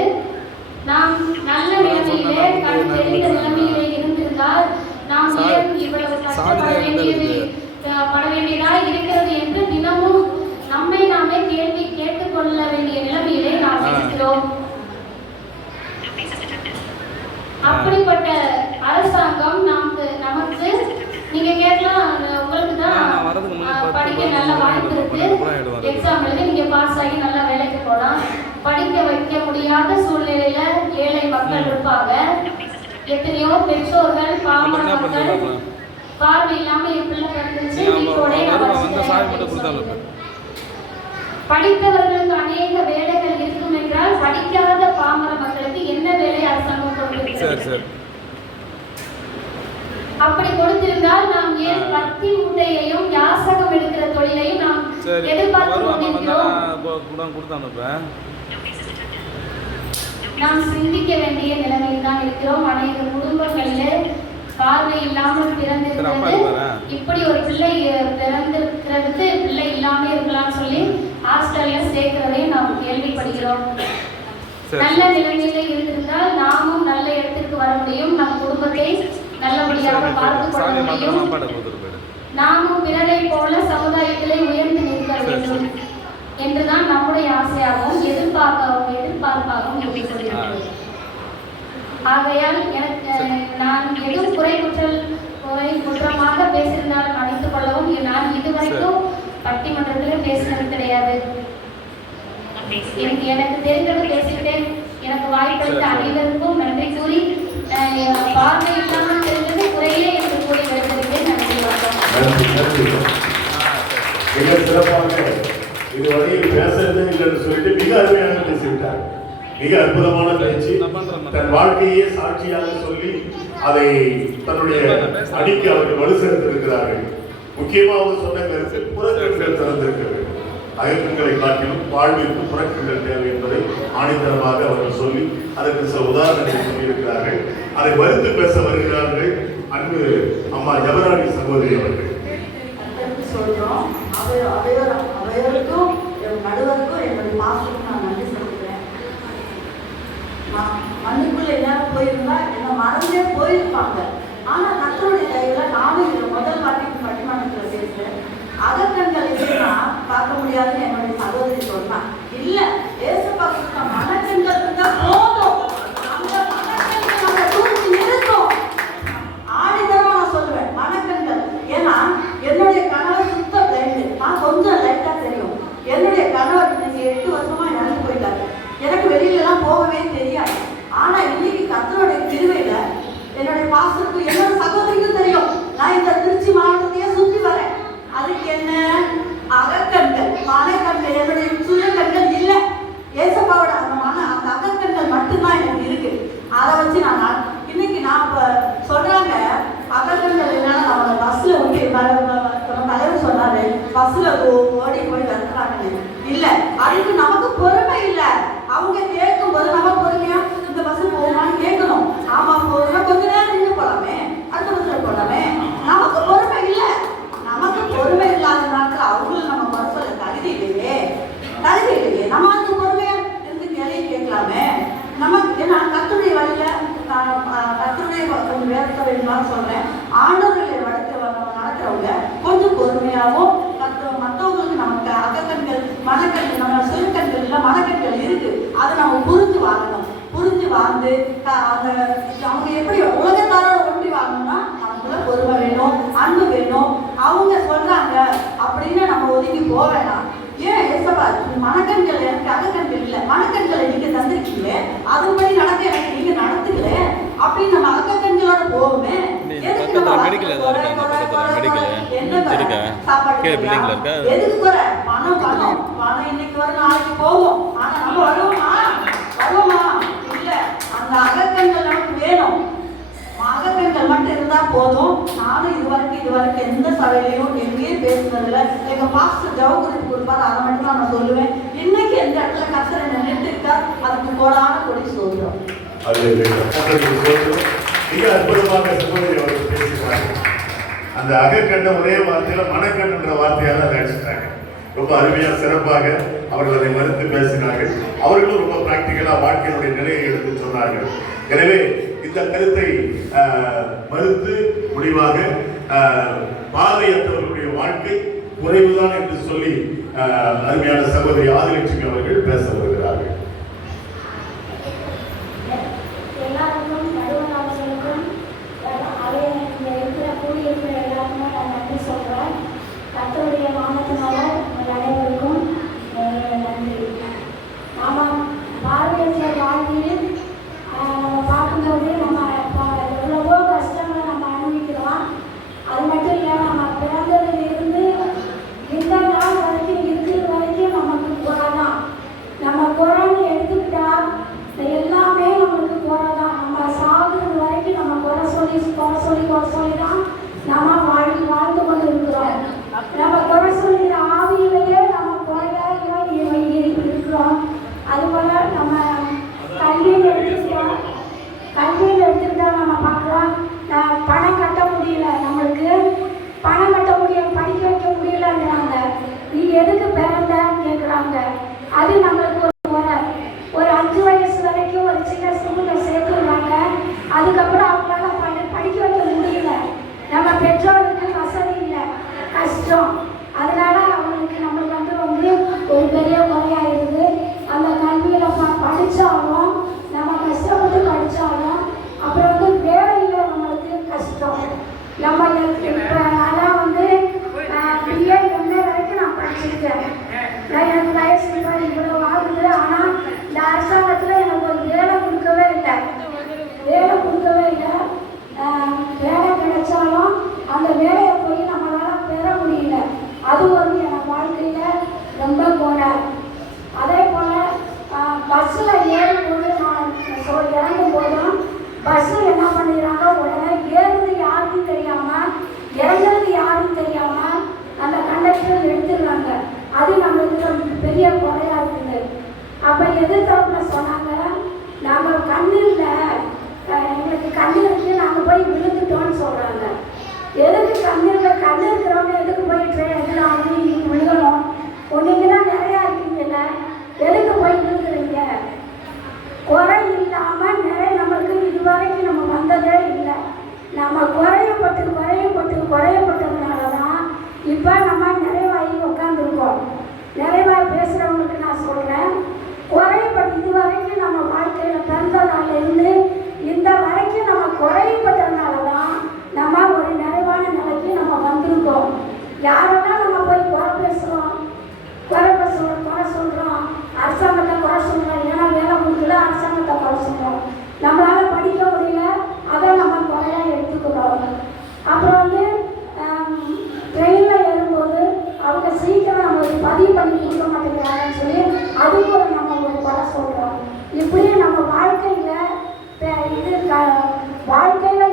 நாம் நல்ல நிலைமையிலே கண் தெரிந்த நிலைமையிலே இருந்திருந்தால் நாம் ஏன் இவ்வளவு கஷ்டப்பட வேண்டியதா இருக்கிறது என்று தினமும் நம்மை நாமே கேள்வி கேட்டுக்கொள்ள வேண்டிய நிலைமையிலே நாம் இருக்கிறோம். அப்படிப்பட்ட அரசாங்கம் நமக்கு நீங்க கேட்கலாம், உங்களுக்கு தான் படிக்க நல்ல வாய்ப்பு இருக்கு, எக்ஸாம் எழுதி நீங்க பாஸ் ஆகி நல்ல வேலைக்கு போலாம். படிக்க வைக்க முடியாத சூழ்நிலையில ஏழை மக்கள் இருப்பாங்க. எத்தனையோ பெற்றோர்கள் பாமர மக்கள் பார்வை இல்லாம என் பிள்ளை பிறந்துச்சு வீட்டோட படித்தவர்களுக்கு அநேக வேலைகள் இருக்கும் என்றால், படிக்காத பாமர மக்களுக்கு என்ன வேலை அரசாங்கம் கொடுத்திருக்கிறது? அப்படி கொடுத்திருந்தால் நாம் ஏன் பக்தி மூட்டையையும் யாசகம் எடுக்கிற தொழிலையும் நாம் எதிர்பார்த்து கொண்டிருக்கிறோம்? நாம் சிந்திக்க வேண்டிய நிலைமையில் தான் இருக்கிறோம். அநேக குடும்பங்களிலே பார்வை இல்லாமல் பிறந்திருக்கிறது. இப்படி ஒரு பிள்ளை பிறந்திருக்கிறதுக்கு பிள்ளை இல்லாம இருக்கலாம்னு சொல்லி ஹாஸ்டல்ல சேர்க்கிறதையும் நாம் கேள்விப்படுகிறோம். நல்ல நிலைமையில இருந்திருந்தால் நாமும் நல்ல இடத்திற்கு வர முடியும், நம் குடும்பத்தை நல்லபடியாக பார்த்து கொள்ள முடியும். நாமும் பிறரை போல சமுதாயத்திலே உயர்ந்து நிற்க வேண்டும் என்றுதான் நம்முடைய ஆசையாகவும் எதிர்பார்ப்பாகவும் இருக்கிறது. ஆகையால் நான் எதுவும் குற்றமாக பேசியிருந்தால் மன்னித்துக் கொள்ளவும். நான் இதுவரைக்கும் பட்டிமன்றத்திலே பேசினது கிடையாது. எனக்கு தெரிந்தது பேசிவிட்டேன். எனக்கு வாய்ப்பளித்த அனைவருக்கும் நன்றி கூறி, பார்வை இல்லாமல் தெரிந்தது குறையிலே என்று கூறி வருகிறேன். சிறப்பாக இதுவரையில் பேசுறது இல்லைன்னு சொல்லிட்டு மிக அருமையாக பேசிவிட்டார். மிக அற்புதமான பேச்சு. தன் வாழ்க்கையே சாட்சியாக சொல்லி அதை தன்னுடைய அடிக்கு அவர்கள் வலு சேர்த்திருக்கிறார்கள். முக்கியமாக அவர் சொன்ன கருத்து புறக்கண்கள் திறந்திருக்க வேண்டும். அகக்கண்களை காட்டிலும் வாழ்விற்கு புறக்கண்கள் தேவை என்பதை ஆணித்தரமாக அவர்கள் சொல்லி அதற்கு சில உதாரணங்களை சொல்லியிருக்கிறார்கள். அதை மறுத்து பேச வருகிறார்கள் அன்பு அம்மா ஜபராணி சகோதரி அவர்கள். சொல்றோம் அவையோருக்கும் நடுவருக்கும் என்னுடைய மாஸ்டருக்கு நான் நன்றி சொல்லிக்கிறேன். மண்ணுக்குள்ள எல்லாரும் போயிருந்தா என்ன மறந்தே போயிருப்பாங்க. ஆனா கர்த்தருடைய தயவுல நானும் இதுல முதல் பட்டிமன்றத்துல பேசுறேன். அகக்கண்கள் இல்லைன்னா பார்க்க முடியாதுன்னு என்னுடைய சகோதரி சொன்னா, இல்ல ஏசப்பா கொடுத்த மனக்கண்கள் இருந்தா போதும், அந்த மனக்கண்கள் நம்ம தூக்கி நிறுத்தும். ஆணித்தரமா நான் சொல்லுவேன் மனக்கண்கள். ஏன்னா என்னுடைய கணவர் சுத்த பிளைண்டு, நான் கொஞ்சம் லைட்டா தெரியும். என்னுடைய கணவர் 8 வருஷமா இறந்து போயிட்டாரு. எனக்கு வெளியில எல்லாம் போகவே தெரியாது. ஆனா இன்னைக்கு கர்த்தருடைய கிருபையில என்னுடைய பாஸ்டருக்கு என்னோட சகோதரிக்கும் தெரியும் நான் இந்த திருச்சி மாவட்டத்தையே சுற்றி வரேன். அதுக்கு என்ன அகக்கண்கள், மனக்கண்கள், என்னுடைய சுயக்கண்கள் இல்லை. ஏசப்பாவோட அந்த அகக்கண்கள் மட்டும்தான் எனக்கு இருக்கு. அதை வச்சு நான் இன்னைக்கு நான் சொல்றாங்க அகக்கண்கள் என்னன்னா நம்ம பஸ்ல வந்து தலைவர் சொன்னாரு பஸ்ல ஓடி போய் வந்துறாங்க. இல்ல அதுக்கு நமக்கு பொறுமை இல்லை. அவங்க கேட்கும் போது நம்ம பொறுமையா இந்த பஸ் போகலான்னு கேட்கணும். ஆமா போகணும், கொஞ்ச நேரம் நின்று போலாமே. வேத சபையினாலும் சொல்றேன், ஆண்டவர்களை நடக்கிறவங்க கொஞ்சம் பொறுமையாகவும் மற்றவங்களுக்கு நமக்கு அகக்கண்கள் மனக்கண்கள் நம்ம சுயக்கண்கள் இல்லை மனக்கண்கள் இருக்கு, அதை நம்ம புரிஞ்சு வாழணும். புரிஞ்சு வாழ்ந்து அந்த அவங்க எப்படி உலகத்தாரோட ஒன்றி வாழணும்னா நமக்குள்ள பொறுமை வேணும், அன்பு வேணும். அவங்க சொல்றாங்க அப்படின்னு நம்ம ஒதுங்கி போக வேணாம். ஏன் ஏசப்பா மனக்கண்கள் எனக்கு அகக்கண்கள் இல்லை, மனக்கண்களை நீங்க தந்திருக்கீங்க, அதன்படி நடக்க எனக்கு நீங்க நடத்துக்கல அப்படின்னு நம்ம அகக்கண்களோட போவோமே. எதுக்கு குறை? பணம் பணம் பணம் இன்னைக்கு வரும் நாளைக்கு போகும், ஆனா நம்ம வருவோமா இல்ல. அந்த அகக்கண்கள் நமக்கு வேணும். அகக்கண்கள் மட்டும் இருந்தா போதும். நானும் இதுவரைக்கும் எந்த சபையிலையும் எங்கேயும் பேசுனதில்ல. எங்க பாஸ்டர் ஜவகுருக்கு கொடுப்பாரு, அதை மட்டும் தான் நான் சொல்லுவேன். இன்னைக்கு எந்த இடத்துல கசரை நின்றுட்டா அதுக்கு கோடான கொடி சொல்றோம். மிக அற்புதமாக சகோதரி அவர்கள் பேசுகிறாங்க. அந்த அகக்கண்ண ஒரே வார்த்தையில மனக்கண்ணுன்ற வார்த்தையால நினைச்சிட்டாங்க. ரொம்ப அருமையா சிறப்பாக அவர்கள் அதை மறுத்து பேசினார்கள். அவர்களும் ரொம்ப பிராக்டிக்கலா வாழ்க்கையினுடைய நிலையை எடுத்து சொன்னார்கள். எனவே இந்த கருத்தை மறுத்து முடிவாக பார்வையற்றவர்களுடைய வாழ்க்கை குறைவுதான் என்று சொல்லி அருமையான சகோதரி ஆதிலட்சுமி அவர்கள் பேச வருகிறார்கள். கர்த்தருடைய நாமத்தினால அனைவருக்கும் நன்றி. நாம பார்வையற்ற வாழ்க்கையில் நம்ம பார்க்கும்போது நம்ம எவ்வளவோ கஷ்டங்களை நம்ம அனுபவிக்கிறோம். அது மட்டும் இல்லை, நம்ம பிறந்ததிலிருந்து இந்த நாள் வரைக்கும் இருக்கிற வரைக்கும் நமக்கு குறை தான். நம்ம குறைன்னு எடுத்துக்கிட்டா எல்லாமே நம்மளுக்கு குறை தான். நம்ம சாகுறது வரைக்கும் நம்ம குறை சொல்லி தான் நம்ம வாழ்ந்து கொண்டு இருக்கிறோம். நம்ம குறை சொல்லிற ஆவியிலேயே நம்ம குறையாக இருக்கிறோம். அதுபோல நம்ம கல்வியில் எடுத்துக்கிட்டா நம்ம பார்க்கலாம், பணம் கட்ட முடியல, நம்மளுக்கு பணம் கட்ட முடியல, படிக்க வைக்க முடியலங்கிறாங்க. நீ எதுக்கு பிறந்தன்னு கேட்குறாங்க. அது நம்மளுக்கு ஒரு 5 வயசு வரைக்கும் ஒரு சின்ன ஸ்கூலில் சேர்த்துடுறாங்க. அதுக்கப்புறம் அவங்களால படிக்க வைக்க முடியல. நம்ம பெற்றோருக்கு வசதி இல்லை, கஷ்டம். அதனால அவங்களுக்கு நம்மளுக்கு ஒரு பெரிய குறையாயிருது. அந்த கல்வியில் படித்தாலும் நம்ம கஷ்டப்பட்டு படித்தாலும் அப்புறம் வேலையில் நம்மளுக்கு கஷ்டம். நம்ம இப்போ அதான் பிஏ எம்ஏ வரைக்கும் நான் படிச்சிருக்கேன். எனக்கு வயசு இவ்வளோ ஆகுது. ஆனால் இந்த அரசாங்கத்தில் எனக்கு ஒரு வேலை கொடுக்கவே இல்லை. வேலை கிடைச்சாலும் அந்த வேலையை போய் நம்மளால் பெற முடியல. அது ஒரு என் வாழ்க்கையில் ரொம்ப குறை. அதே போல் பஸ்ஸில் ஏறும்போது நான் இறங்கும் போதும் பஸ்ஸில் என்ன பண்ணிடுறாங்க, உடனே ஏறுறது யாருக்கும் தெரியாமல் இறங்குறது யாருக்கும் தெரியாமல் அந்த கண்டக்டர் எடுத்துடுறாங்க. அது நம்மளுக்கு பெரிய குறையாக இருக்குது. அப்போ எதிர்த்தரப்பில் சொன்னாங்க, நாங்கள் கண்ணில் எங்களுக்கு கண்ணு இருக்கு, நாங்கள் போய் விழுந்துட்டோன்னு சொல்கிறாங்க. எதுக்கு கண்ணு இருக்கிறவங்க எதுக்கு போய் ட்ரெயின் விழுகணும்? ஒன்றுங்க தான் நிறையா இருக்கீங்கல்ல, எதுக்கு போய் விழுகுறீங்க? குறை இல்லாமல் நிறைய நம்மளுக்கு இதுவரைக்கும் நம்ம வந்ததே இல்லை. நம்ம குறையப்பட்டதுனால தான் இப்போ நம்ம நிறைவாகி உட்காந்துருக்கோம். நிறைவாக பேசுகிறவங்களுக்கு நான் சொல்கிறேன், குறையப்பட்டு இதுவரைக்கும் நம்ம வாழ்க்கையில் பிறந்ததாலேருந்து இந்த வரைக்கும் நம்ம குறையப்பட்டதுனால தான் நம்ம ஒரு நிறைவான நிலைக்கு நம்ம வந்திருக்கோம். யாரெல்லாம் நம்ம போய் குறை சொல்கிறோம், அரசாங்கத்தை குறை சொல்கிறோம், ஏன்னா வேலை முடியல அரசாங்கத்தை குறை சொல்கிறோம். நம்மளால் படிக்க முடியல, அதை நம்ம குறையாக எடுத்துக்கிறோம். அப்புறம் ட்ரெயினில் ஏறும்போது அவங்க சீக்கிரம் நம்மளுக்கு பதிவு பண்ணி கொடுக்க மாட்டேங்கிறாங்கன்னு சொல்லி அதுக்கு நம்ம ஒரு குறை சொல்கிறோம். இப்படியே நம்ம வாழ்க்கையில்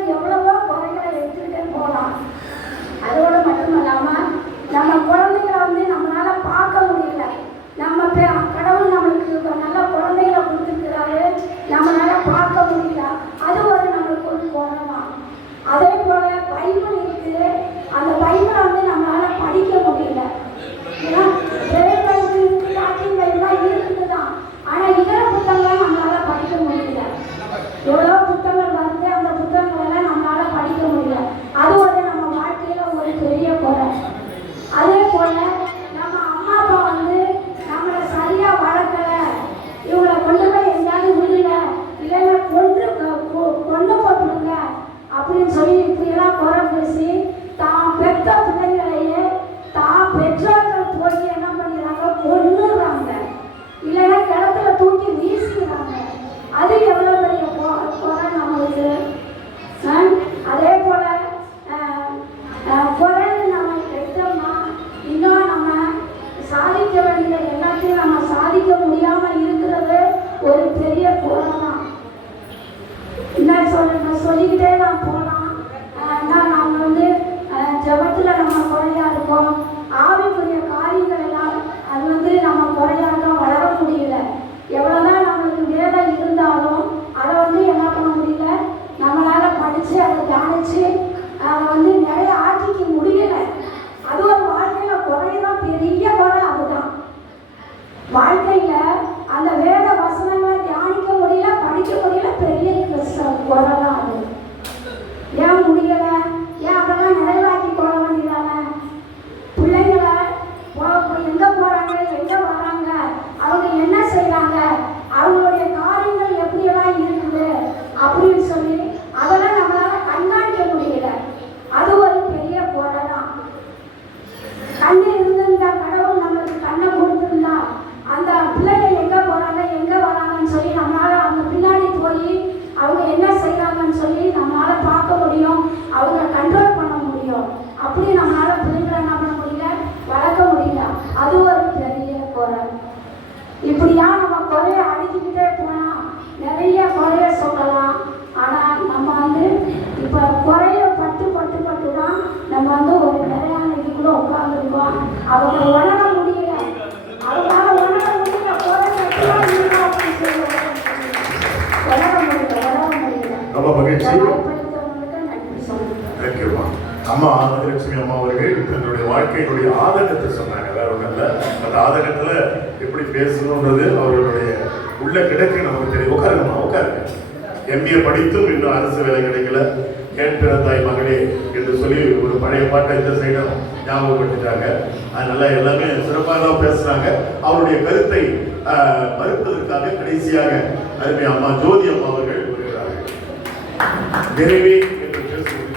அப்படின்னு சொல்லி இப்படியெல்லாம் குறை பேசி தான் பெற்ற பிள்ளைங்களையே தான் பெற்றோர்கள் போய் என்ன பண்ணிடுறாங்க, கொன்னுறாங்க, இல்லைன்னா கிணத்துல தூக்கி வீசிடுறாங்க. அது எவ்வளோ பெரிய குறை நம்மளுக்கு. அதே போல குறை நம்ம எடுத்தோம்னா இன்னும் நம்ம சாதிக்க வேண்டிய எல்லாத்தையும் நம்ம சாதிக்க முடியாம இருக்கிறது ஒரு பெரிய குறை தான். என்ன சொல்லிக்கிட்டே நான் போகலாம். நம்ம வந்து ஜபத்தில் நம்ம குறையா இருக்கோம், ஆவிக்குரிய காரியங்கள் எல்லாம் அது வந்து நம்ம குறையாக வளர முடியல. எவ்வளோதான் நம்மளுக்கு வேதம் இருந்தாலும் அதை வந்து என்ன பண்ண முடியல, நம்மளால படித்து அதை தியானிச்சு அதை வந்து நிறைய ஆக்கிக்க முடியல. அது ஒரு வாழ்க்கையில் குறையதான் பெரிய குறை. அதுதான் வாழ்க்கையில் அந்த வேத வசனங்களை தியானிக்க முடியல, படிக்க முடியல, பெரிய குறை தான் அது. ஏன் முடியல? ஏன் அதெல்லாம் நிறைவாக்கி கொள்ள வேண்டியதானே? பிள்ளைங்களை எங்க போறாங்க, எங்க வராங்க, அவங்க என்ன செய்யறாங்க, அவங்களுடைய காரியங்கள் எப்படியெல்லாம் இருக்குது அப்படின்னு சொல்லி அதெல்லாம் நம்மளால கண்காணிக்க முடியல. அது ஒரு பெரிய குறை தான். கண்ணு இருந்திருந்தா, கடவுள் நம்மளுக்கு கண்ணை கொடுத்திருந்தா, அந்த பிள்ளைங்க எங்க போறாங்க எங்க வராங்கன்னு சொல்லி நம்மளால அவங்க பின்னாடி போய் அவங்க என்ன செய்யறாங்கன்னு சொல்லி நம்மளால பார்க்க முடியும், அவங்க கண்ட்ரோல் பண்ண முடியும். அப்படி நம்மளால பிள்ளைங்களை என்ன பண்ண முடியல, வளர்க்க முடியல. அது ஒரு பெரிய குறை. இப்படியா நம்ம குறைய அடிக்கிட்டே போனா நிறைய குறைய சொல்லலாம். ஆனா நம்ம வந்து இப்ப குறைய பட்டு பட்டு பட்டு தான் நம்ம வந்து ஒரு நிறையான இதுக்குள்ள உட்கார்ந்துருக்கோம். அவங்க உணர முடியல, அவங்களால உணர முடியல, குறை எப்படிலாம் இருக்கா அப்படின்னு சொல்லி உணர முடியல. ரொம்ப மகிழ்ச்சி. நன்றி சொல்லுங்க. தேங்க்யூமா. அம்மா ஆனந்தலட்சுமி அம்மா அவர்கள் தன்னுடைய வாழ்க்கையினுடைய ஆதங்கத்தை சொன்னாங்க. வேற ஒன்றும் இல்லை, அந்த ஆதங்கத்துல எப்படி பேசணுன்றது அவர்களுடைய உள்ள கிடக்கு நமக்கு தெரியும். உட்காருங்கம்மா, உட்காருங்க. எம்பிஏ படித்தும் இன்னும் அரசு வேலை கிடைக்கல, ஏன் பிறந்தாய் மகளே என்று சொல்லி ஒரு பழைய பாட்டை இந்த சைடும் ஞாபகப்படுத்திட்டாங்க. அதனால எல்லாமே சிறப்பாக தான் பேசுறாங்க. அவருடைய கருத்தை மறுப்பதற்காக கடைசியாக அருமை அம்மா ஜோதி அம்மா அவர்கள் வருகிறார்கள். நிறைவே என்று பேசுவது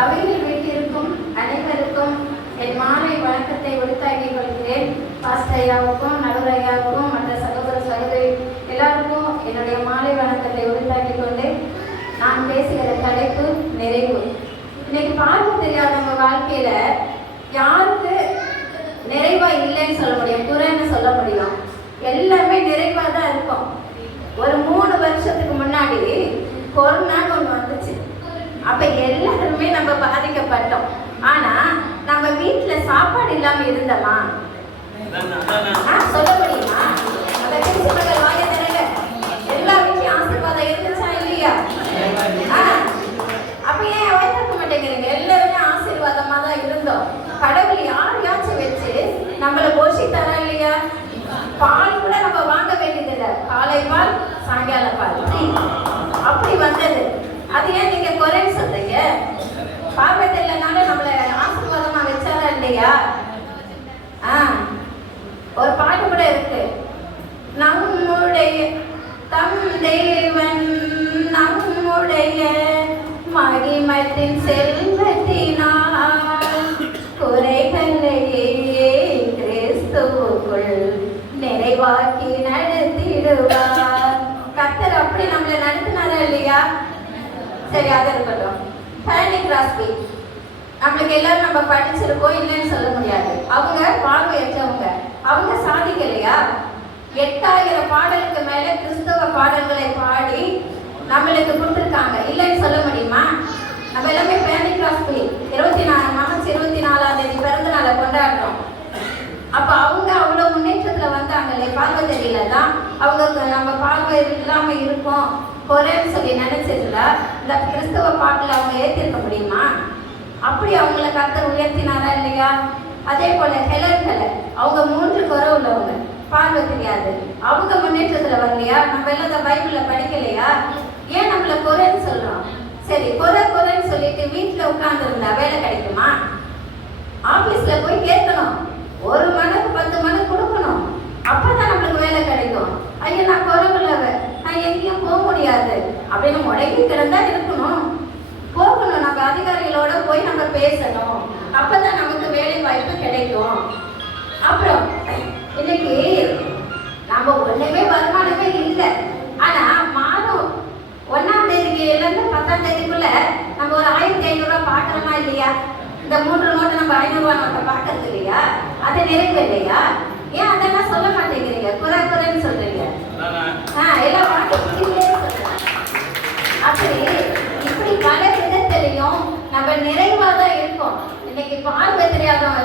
அவையில் வீட்டிற்கும் அனைவருக்கும் என் மாலை வணக்கத்தை உரித்தாக்கிக் கொள்கிறேன். பாஸ்டர் ஐயாவுக்கும், நடுவர் ஐயாவுக்கும், மற்ற சகோதர சகோதரி எல்லாருக்கும் என்னுடைய மாலை வணக்கத்தை உரித்தாக்கிக் கொண்டு நான் பேசுகிற தலைப்பு நிறைவு. இன்னைக்கு பார்க்க தெரியாதவங்க வாழ்க்கையில யாருக்கு நிறைவா இல்லைன்னு சொல்ல முடியும், குறைன்னு சொல்ல முடியும்? எல்லாமே நிறைவா தான் இருக்கும். ஒரு 3 வருஷத்துக்கு முன்னாடி கொரோனான்னு ஒன்று வந்துச்சு. அப்ப எல்லாருமே நம்ம பாதிக்கப்பட்டோம். ஆனா நம்ம வீட்டுல சாப்பாடு இல்லாம இருந்தோமா? சொல்ல முடியுமா? அந்த கிறிஸ்தவர்கள் வாய திறங்க. எல்லா வீட்லயும் ஆசீர்வாதம் இருந்துச்சா இல்லையா? அப்ப ஏன் வாய்க்க மாட்டேங்கிறீங்க? எல்லாருமே ஆசீர்வாதமா தான் இருந்தோம். கடவுள் யாரையாச்சும் வச்சு நம்மள போஷித்தாரா இல்லையா? பால் கூட நம்ம வாங்க வேண்டியதில்லை. காலை பால், சாயங்கால பால், அப்படி வந்தது. அது ஏன் நீங்க குறைன்னு சொல்றீங்க? பார்வை இல்லைனாலும் நம்மள ஆசீர்வாதமா வச்சாரா இல்லையா? ஒரு பாட்டு கூட இருக்கு, நம்முடைய தம் தேவன் நம்முடைய மகிமத்தின் செல்வத்தினால் குறைகளையே கிறிஸ்துவுக்குள் நிறைவாக்கி நடத்திடுவார். கர்த்தர் அப்படி நம்மளை நடத்தினாரா இல்லையா? சரி, அது இருக்கட்டும். ஃபேனி கிராஸ்பி நம்மளுக்கு எல்லாரும் நம்ம படிச்சிருக்கோம், இல்லைன்னு சொல்ல முடியாது. அவங்க பார்வையற்றவங்க, அவங்க சாதிக்கலையா? 8000 பாடலுக்கு மேல கிறிஸ்தவ பாடல்களை பாடி நம்மளுக்கு கொடுத்துருக்காங்க, இல்லைன்னு சொல்ல முடியுமா? நம்ம எல்லாமே ஃபேனி கிராஸ்பி 24ஆம் தேதி பிறந்த நாளை கொண்டாடுறோம். அப்ப அவங்க அவ்வளவு முன்னேற்றத்துல வந்தாங்களே, பார்வை தெரியல தான் அவங்க நம்ம பார்வை இல்லாம இருக்கோம் குறைன்னு சொல்லி நினைச்சதுல இந்த கிறிஸ்தவ பாட்டுல அவங்க ஏற்றிருக்க முடியுமா? அப்படி அவங்கள கர்த்தர் உயர்த்தினாரா இல்லையா? அதே போல ஹெலன் கலர், அவங்க 3 குறை உள்ளவங்க, பார்வை தெரியாது, அவங்க முன்னேற்றத்துல வரலையா? நம்ம எல்லாம் இந்த பைபிள்ல படிக்கலையா? ஏன் நம்மள குறைன்னு சொல்றோம்? சரி, குறைன்னு சொல்லிட்டு வீட்டுல உட்கார்ந்து இருந்தா வேலை கிடைக்குமா? ஆபீஸ்ல போய் கேட்கணும், 1 மணிக்கு 10 மணி கொடுக்கணும், அப்பதான் நம்மளுக்கு வேலை கிடைக்கும். ஐயா நான் குறை உள்ளவ, நான் அப்படின்னு முடங்கி கிடந்தா இருக்கணும். போகணும், நம்ம அதிகாரிகளோட போய் நம்ம பேசணும். அப்பதான் நமக்கு வேலை வாய்ப்பு கிடைக்கும். அப்புறம் இன்னைக்கு நம்ம ஒண்ணுமே வருமானமே இல்லை. ஆனா மாதம் 1ஆம் தேதியிலிருந்து 10ஆம் தேதிக்குள்ள நம்ம ஒரு 1500 ரூபாய் பாக்குறோமா இல்லையா? இந்த 3 நோட்டு நம்ம 500 ரூபாய் நோட்டை பாக்குறது இல்லையா? அது நிறைவு இல்லையா? ஏன் அதெல்லாம் சொல்ல மாட்டேங்கிறீங்க? குறைன்னு சொல்றீங்க. எல்லாம் பாக்கிறீங்களே சொல்றேன். அப்படி இப்படி பல விதத்திலையும் நம்ம நிறைவா தான் இருக்கோம். இன்னைக்கு பார்வை தெரியாதவங்க,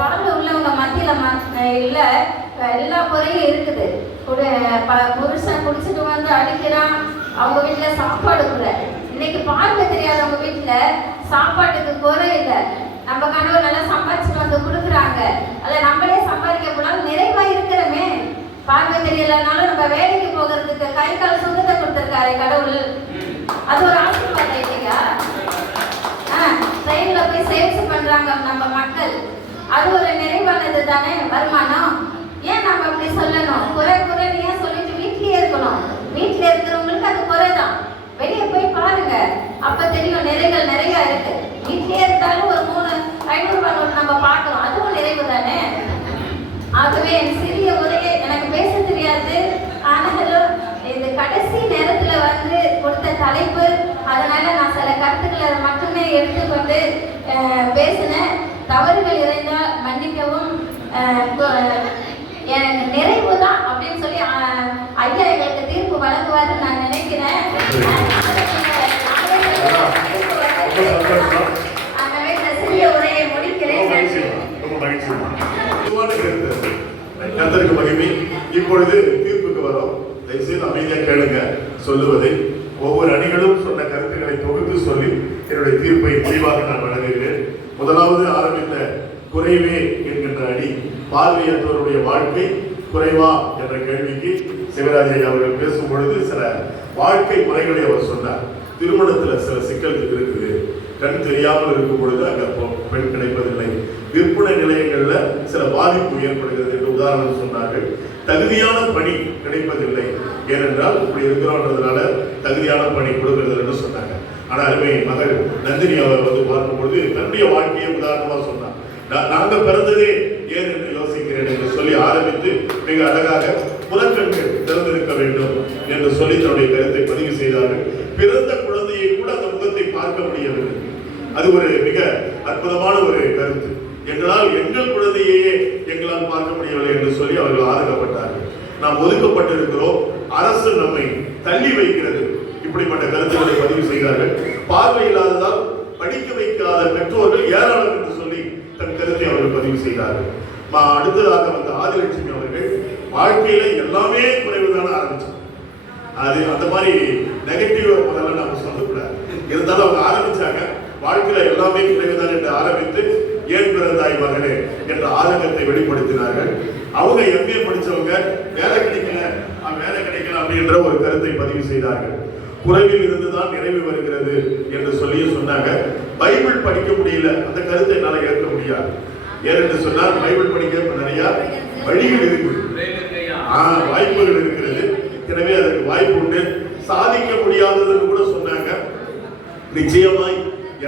பார்வை உள்ளவங்க மத்தியில இல்ல எல்லா குறையும் இருக்குது. புருஷன் குடிச்சிட்டு வந்து அடிக்கிறான், அவங்க வீட்டுல சாப்பாடு இல்லை. இன்னைக்கு பார்வை தெரியாதவங்க வீட்டுல சாப்பாட்டுக்கு குறை இல்லை. நம்ம கணவர் நல்லா சம்பாதிச்சுட்டு வந்து கொடுக்குறாங்க. அல்ல நம்மளே சம்பாதிக்க கூடாது, நிறைவா இருக்கிறோமே. பார்வை தெரியலனாலும் நம்ம வேலைக்கு போகிறதுக்கு கை கால் சுகத்தை கொடுத்துருக்காரு கடவுள். அது ஒரு ஆசீர்வாதம் இல்லையா? ட்ரெயின்ல போய் சேல்ஸ் பண்றாங்க நம்ம மக்கள், அது ஒரு நிறைவானது தானே வருமானம். ஏன் நம்ம அப்படி சொல்லணும்? குறைன்னு ஏன் சொல்லிட்டு வீட்லயே இருக்கணும்? வீட்டுல இருக்கிறவங்களுக்கு அது குறைதான். வெளியே போய் பாருங்க, அப்ப தெரியும் நிறைகள் நிறைய இருக்கு. வீட்லயே இருந்தாலும் ஒரு 300-500 ரூபாய் நோட்டு நம்ம பார்க்கிறோம், அதுவும் நிறைவு தானே. ஆகவே என் சிறிய உரையை, எனக்கு பேச தெரியாது, ஆனாலும் இந்த கடைசி நேரத்துல வந்து கொடுத்த தலைப்பு, அதனால நான் சில கருத்துக்களை மட்டுமே எடுத்துக்கொண்டு பேசினேன். தவறுகள் இருந்தால் மன்னிக்கவும். நிறைவு தான் அப்படின்னு சொல்லி ஐயா எங்களுக்கு தீர்ப்பு வழங்குவாரு நான் நினைக்கிறேன். ஆகவே இந்த சிறிய உரையை முடிக்கிறேன். கர்த்தருக்கு மகிமை. இப்பொழுது தீர்ப்புக்கு வரோம். தயவுசெய்து அமைதியா கேளுங்க சொல்லுவதை. ஒவ்வொரு அணிகளும் சொன்ன கருத்துக்களை தொகுத்து சொல்லி என்னுடைய தீர்ப்பை தெளிவாக நான் வழங்குகிறேன். முதலாவது ஆரம்பித்த குறைவே என்கின்ற அணி, பார்வையற்றோருடைய வாழ்க்கை குறைவா என்ற கேள்விக்கு சிவராஜ் அவர்கள் பேசும் பொழுது சில வாழ்க்கை முறைகளை அவர் சொன்னார். திருமணத்துல சில சிக்கல்கள் இருக்குது. கண் தெரியாமல் இருக்கும் பொழுது அங்க பெண் கிடைப்பதில்லை. விற்பனை நிலையங்கள்ல சில பாதிப்பு ஏற்படுகிறது என்று உதாரணம் சொன்னார்கள். தகுதியான பணி கிடைப்பதில்லை, ஏனென்றால் இப்படி இருக்கிறோன்றதுனால தகுதியான பணி கொடுக்கிறது என்று சொன்னாங்க. ஆனா அருமை மகள் நந்தினி அவர் வந்து பார்க்கும்பொழுது தன்னுடைய வாழ்க்கையை உதாரணமா சொன்னார். நாங்க பிறந்ததே ஏன் என்று யோசிக்கிறேன் என்று சொல்லி ஆரம்பித்து மிக அழகாக புறக்கண்கள் திறந்திருக்க வேண்டும் என்று சொல்லி தன்னுடைய கருத்தை பதிவு செய்தார்கள். பிறந்த குழந்தையை கூட அந்த முகத்தை பார்க்க முடியவில்லை. அது ஒரு மிக அற்புதமான ஒரு கருத்து. எங்களால் எங்கள் குழந்தையே எங்களால் பார்க்க முடியவில்லை என்று சொல்லி அவர்கள் ஆதங்கப்பட்டார்கள். நாம் ஒதுக்கப்பட்டிருக்கிறோம், அரசு நம்மை தள்ளி வைக்கிறது, இப்படிப்பட்ட கருத்துக்களை பதிவு செய்கிறார்கள். பார்வை இல்லாததால் படிக்க வைக்காத பெற்றோர்கள் ஏராளம் என்று சொல்லி தன் கருத்தை அவர்கள் பதிவு செய்தார்கள். அடுத்ததாக வந்த ஆதிலட்சுமி அவர்கள் வாழ்க்கையில எல்லாமே குறைவுதான ஆரம்பிச்சாங்க. அது அந்த மாதிரி நெகட்டிவ் முதல்ல நம்ம சொல்லக்கூடாது. இருந்தாலும் அவங்க ஆரம்பிச்சாங்க வாழ்க்கையில எல்லாமே குறைவுதான் என்று ஆரம்பித்து ஏன் பிறந்தாய் மகனே என்ற ஆதங்கத்தை வெளிப்படுத்தினார்கள். அவங்க எம்ஏ படிச்சவங்க வேலை கிடைக்கல அப்படின்ற ஒரு கருத்தை பதிவு செய்தார்கள். குறைவில் இருந்துதான் நிறைவு வருகிறது என்று சொல்லி சொன்னாங்க. பைபிள் படிக்க முடியல, அந்த கருத்தை என்னால ஏற்க முடியாது. ஏனென்று சொன்னால் பைபிள் படிக்க நிறைய வழிகள் இருக்கு, வாய்ப்புகள் இருக்கிறது. எனவே அதற்கு வாய்ப்பு உண்டு. சாதிக்க முடியாததுன்னு கூட சொன்னாங்க. நிச்சயமாய்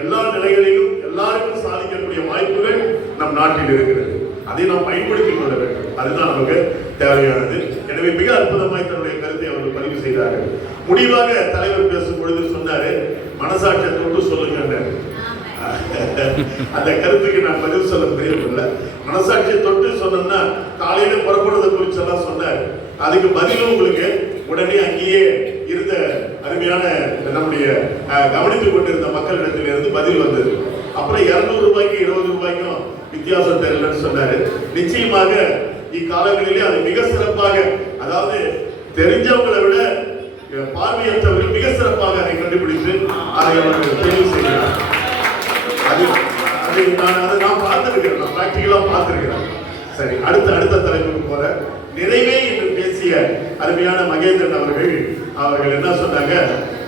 எல்லா நிலைகளிலும் எல்லாருக்கும் சாதிக்கக்கூடிய வாய்ப்புகள் நம் நாட்டில் இருக்கிறது. அதை நாம் பயன்படுத்திக் கொள்ள வேண்டும். அதுதான் நமக்கு தேவையானது. எனவே மிக அற்புதமாய் தன்னுடைய கருத்தை அவர்கள் பதிவு செய்தார்கள். முடிவாக தலைவர் பேசும் பொழுது சொன்னாரு, மனசாட்சியை தொட்டு சொல்லுங்க. அந்த கருத்துக்கு நான் பதில் சொல்ல தெரியவில்லை. மனசாட்சியை தொட்டு சொன்னா காலையில புறப்படுறதை குறிச்சு எல்லாம் சொன்னார். அதுக்கு பதிலும் உங்களுக்கு உடனே அங்கேயே இருந்த அருமையான நம்முடைய கவனித்துக் கொண்டிருந்த மக்களிடத்திலிருந்து பதில் வந்தது. அப்புறம் 200 ரூபாய்க்கு 20 ரூபாய்க்கும் வித்தியாசம் தெரியலன்னு சொன்னாரு. நிச்சயமாக இக்காலங்களிலே அது மிக சிறப்பாக, அதாவது தெரிஞ்சவங்களை விட பார்வையற்றவர்கள் மிக சிறப்பாக அதை கண்டுபிடித்து அதை அவர்கள் தெரிவு செய்கிறார். நான் பார்த்திருக்கிறேன், நான் பிராக்டிகலா பார்த்திருக்கிறேன். சரி, அடுத்த தலைப்புக்கு போற நிறைவே என்று பேசிய அருமையான மகேந்திரன் அவர்கள் என்ன சொன்னாங்க,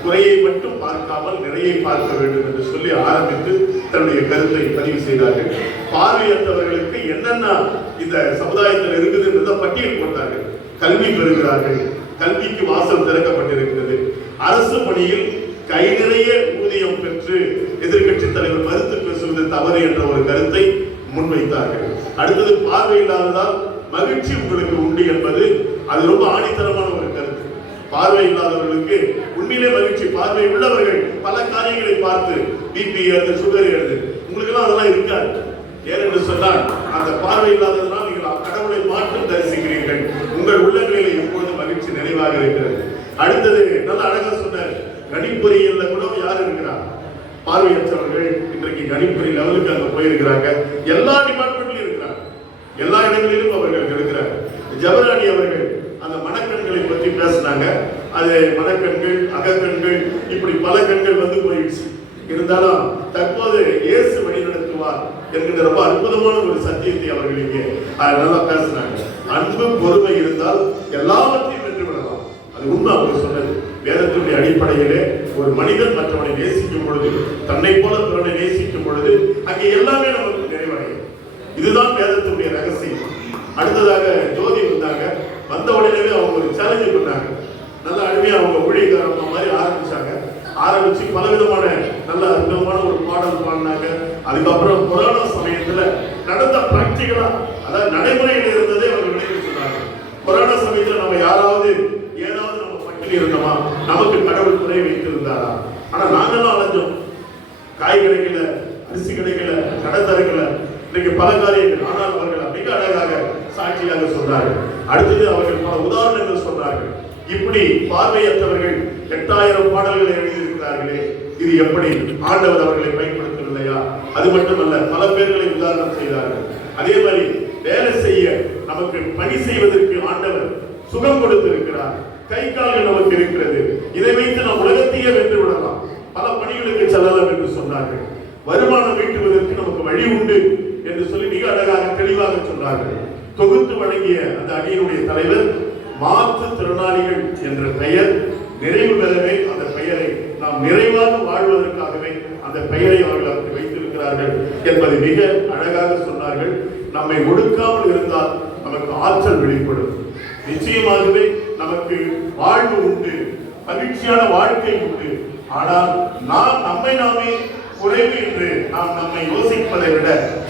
குறையை மட்டும் பார்க்காமல் நிறையை பார்க்க வேண்டும் என்று சொல்லி ஆரம்பித்து தன்னுடைய கருத்தை பதிவு செய்தார்கள். பார்வையற்றவர்களுக்கு என்னென்ன இந்த சமுதாயத்தில் இருக்குது என்றதை பட்டியல் போட்டார்கள். கல்வி பெறுகிறார்கள், கல்விக்கு வாசல் திறக்கப்பட்டிருக்கிறது, இல்லாததால் மகிழ்ச்சி உங்களுக்கு உண்டு என்பது அது ரொம்ப ஆணித்தரமான ஒரு கருத்து. பார்வை இல்லாதவர்களுக்கு உண்மையிலே மகிழ்ச்சி. பார்வை உள்ளவர்கள் பல காரியங்களை பார்த்து பிபி ஏறுது, சுகர் ஏறுது, உங்களுக்கு எல்லாம் அதெல்லாம் இருக்காது. ஏனென்று சொன்னால் அந்த பார்வை இல்லாததனால் நீங்கள் கடவுளை மாற்றம் தரிசிக்கிறீர்கள். உங்கள் உள்ளங்களில் எப்பொழுது மகிழ்ச்சி நிறைவாக இருக்கிறது. அடுத்தது நல்ல அழகா சொன்னார், கணிப்பொறியியல்ல கூட யார் இருக்கிறார்? பார்வையற்றவர்கள் இன்றைக்கு கணிப்பொறி லெவலுக்கு அங்க போயிருக்கிறாங்க. எல்லா டிபார்ட்மெண்ட்லயும் இருக்கிறாங்க, எல்லா இடங்களிலும் அவர்கள் இருக்கிறார். ஜபராணி அவர்கள் அந்த மனக்கண்களை பற்றி பேசினாங்க. அது மனக்கண்கள், அகக்கண்கள், இப்படி பல கண்கள் வந்து போயிடுச்சு. இருந்தாலும் தற்போது இயேசு வழிநடத்துவார் என்கிற ரொம்ப அற்புதமான ஒரு சத்தியத்தை அவர்கள் இங்கே நல்லா பேசினாங்க. அன்பு பொறுமை இருந்தால் எல்லாவற்றையும் வென்று விடலாம். அது உண்மை அவங்க சொன்னது. வேதத்தினுடைய அடிப்படையிலே ஒரு மனிதன் மற்றவனை நேசிக்கும் பொழுது, தன்னை போல பிறனை நேசிக்கும் பொழுது அங்கே எல்லாமே நமக்கு நிறைவடையும். இதுதான் வேதத்தினுடைய ரகசியம். அடுத்ததாக ஜோதி வந்தாங்க. வந்த உடனே அவங்க ஒரு சேலஞ்சு பண்ணாங்க. நல்ல அருமையா அவங்க ஊழியக்காரங்க மாதிரி ஆரம்பிச்சு பலவிதமான நல்ல அற்புதமான ஒரு பாடல் பாடினாங்க. அதுக்கப்புறம் கொரோனா சமயத்துல நடந்த பிராக்டிகலா, அதாவது நடைமுறையில் இருந்ததே அவங்க நினைவு சொன்னாங்க. கொரோனா சமயத்துல நம்ம ஏதாவது நம்ம பட்டினி இருந்தோமா, நமக்கு கடவுள் துணை வைத்திருந்தாரா? ஆனா நாங்கெல்லாம் அலைஞ்சோம். காய் கிடைக்கல, அரிசி கிடைக்கல, கடை தரக்கல, இன்னைக்கு பல காரியங்கள். ஆனால் அவர்கள் மிக அழகாக சாட்சியாக சொன்னார்கள். அடுத்தது அவர்கள் பல உதாரணங்கள் சொன்னார்கள். இப்படி பார்வையற்றவர்கள் 8000 பாடல்களை எழுதியிருக்கிறார்களே, இது எப்படி ஆண்டவர் அவர்களை பயன்படுத்தவில்லையா? அது மட்டுமல்ல, பல பேர்களை உதாரணம் செய்தார்கள். அதே மாதிரி வேலை செய்ய, நமக்கு பணி செய்வதற்கு ஆண்டவர் சுகம் கொடுத்திருக்கிறார். கை கால்கள் நமக்கு இருக்கிறது. இதை வைத்து நாம் உலகத்தையே வென்று விடலாம். பல பணிகளுக்கு செல்லலாம் என்று சொன்னார்கள். வருமானம் ஈட்டுவதற்கு நமக்கு வழி உண்டு என்று சொல்லி மிக அழகாக தெளிவாக சொன்னார்கள். தொகுத்து வழங்கிய அந்த அணியினுடைய தலைவர், மாற்றுத்திறனாளிகள் என்ற பெயர் நிறைவு பெறவே அந்த பெயரை நாம் நிறைவாக வாழ்வதற்காகவே அந்த பெயரை அவர்கள் வைத்திருக்கிறார்கள் என்பதை மிக அழகாக சொன்னார்கள். நம்மை ஒடுக்காமல் இருந்தால் நமக்கு ஆற்றல் வெளிப்படும். நிச்சயமாகவே நமக்கு வாழ்வு உண்டு, மகிழ்ச்சியான வாழ்க்கை உண்டு. ஆனால் நாம் நம்மை நாமே குறைவு என்று நாம் நம்மை யோசிப்பதை விட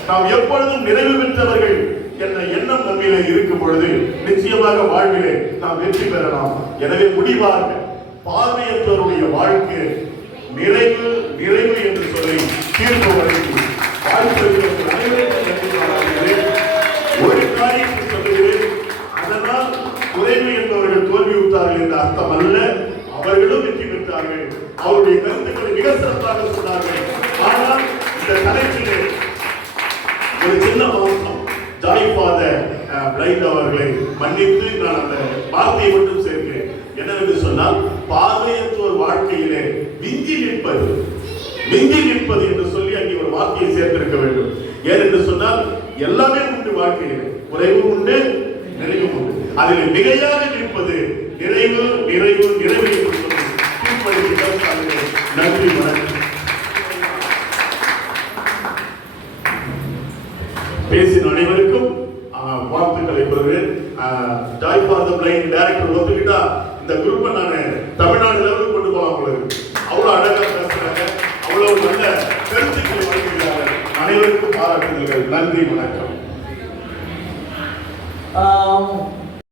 நாம் எப்பொழுதும் நிறைவு பெற்றவர்கள் என்ற எண்ணம் நம்மிலே இருக்கும் பொழுது நிச்சயமாக வாழ்விலே நாம் வெற்றி பெறலாம். எனவே முடிவாக பார்வையற்றவருடைய வாழ்க்கை நிறைவு நிறைவு என்று சொல்லி தீர்ப்பு வழங்கி வாழ்க்கைக்கு ஒரு காரியத்தை சொல்லுகிறேன். அதனால் குறைவு என்பவர்கள் தோல்வியுற்றார்கள் என்ற அர்த்தம் அல்ல. அவர்களும் வெற்றி பெற்றார்கள். அவருடைய கருத்துக்களை மிக சிறப்பாக சொன்னார்கள். ஆனால் இந்த தலைப்பிலே ஒரு சின்ன மாற்றம், ஜாய் ஃபாதர் பிளைண்ட் அவர்களை மன்னித்து நான் அந்த வார்த்தையை மட்டும் சேர்க்கிறேன். என்னவென்று சொன்னால், பார்வையற்றோர் வாழ்க்கையிலே மிஞ்சி நிற்பது என்று சொல்லி அங்கே ஒரு வார்த்தையை சேர்த்திருக்க வேண்டும். ஏனென்று சொன்னால் எல்லாமே உண்டு வாழ்க்கையிலே, குறைவும் உண்டு, நிறைவும் உண்டு. அதில் மிகையாக நிற்பது நிறைவு நிறைவு நிறைவு என்று சொல்லி நன்றி, வணக்கம். பேசின அனைவருக்கும் வாழ்த்துக்களை பெறுகிறேன். Joy for the Blind director ஒத்துக்கிட்டா இந்த குரூப்பை நான் தமிழ்நாடு லெவலுக்கு கொண்டு போகலாம். உங்களுக்கு அவ்வளவு அழகா பேசுறாங்க, அவ்வளவு நல்ல கருத்துக்களை வழங்குகிறார்கள். அனைவருக்கும் பாராட்டுதல்கள். நன்றி, வணக்கம்.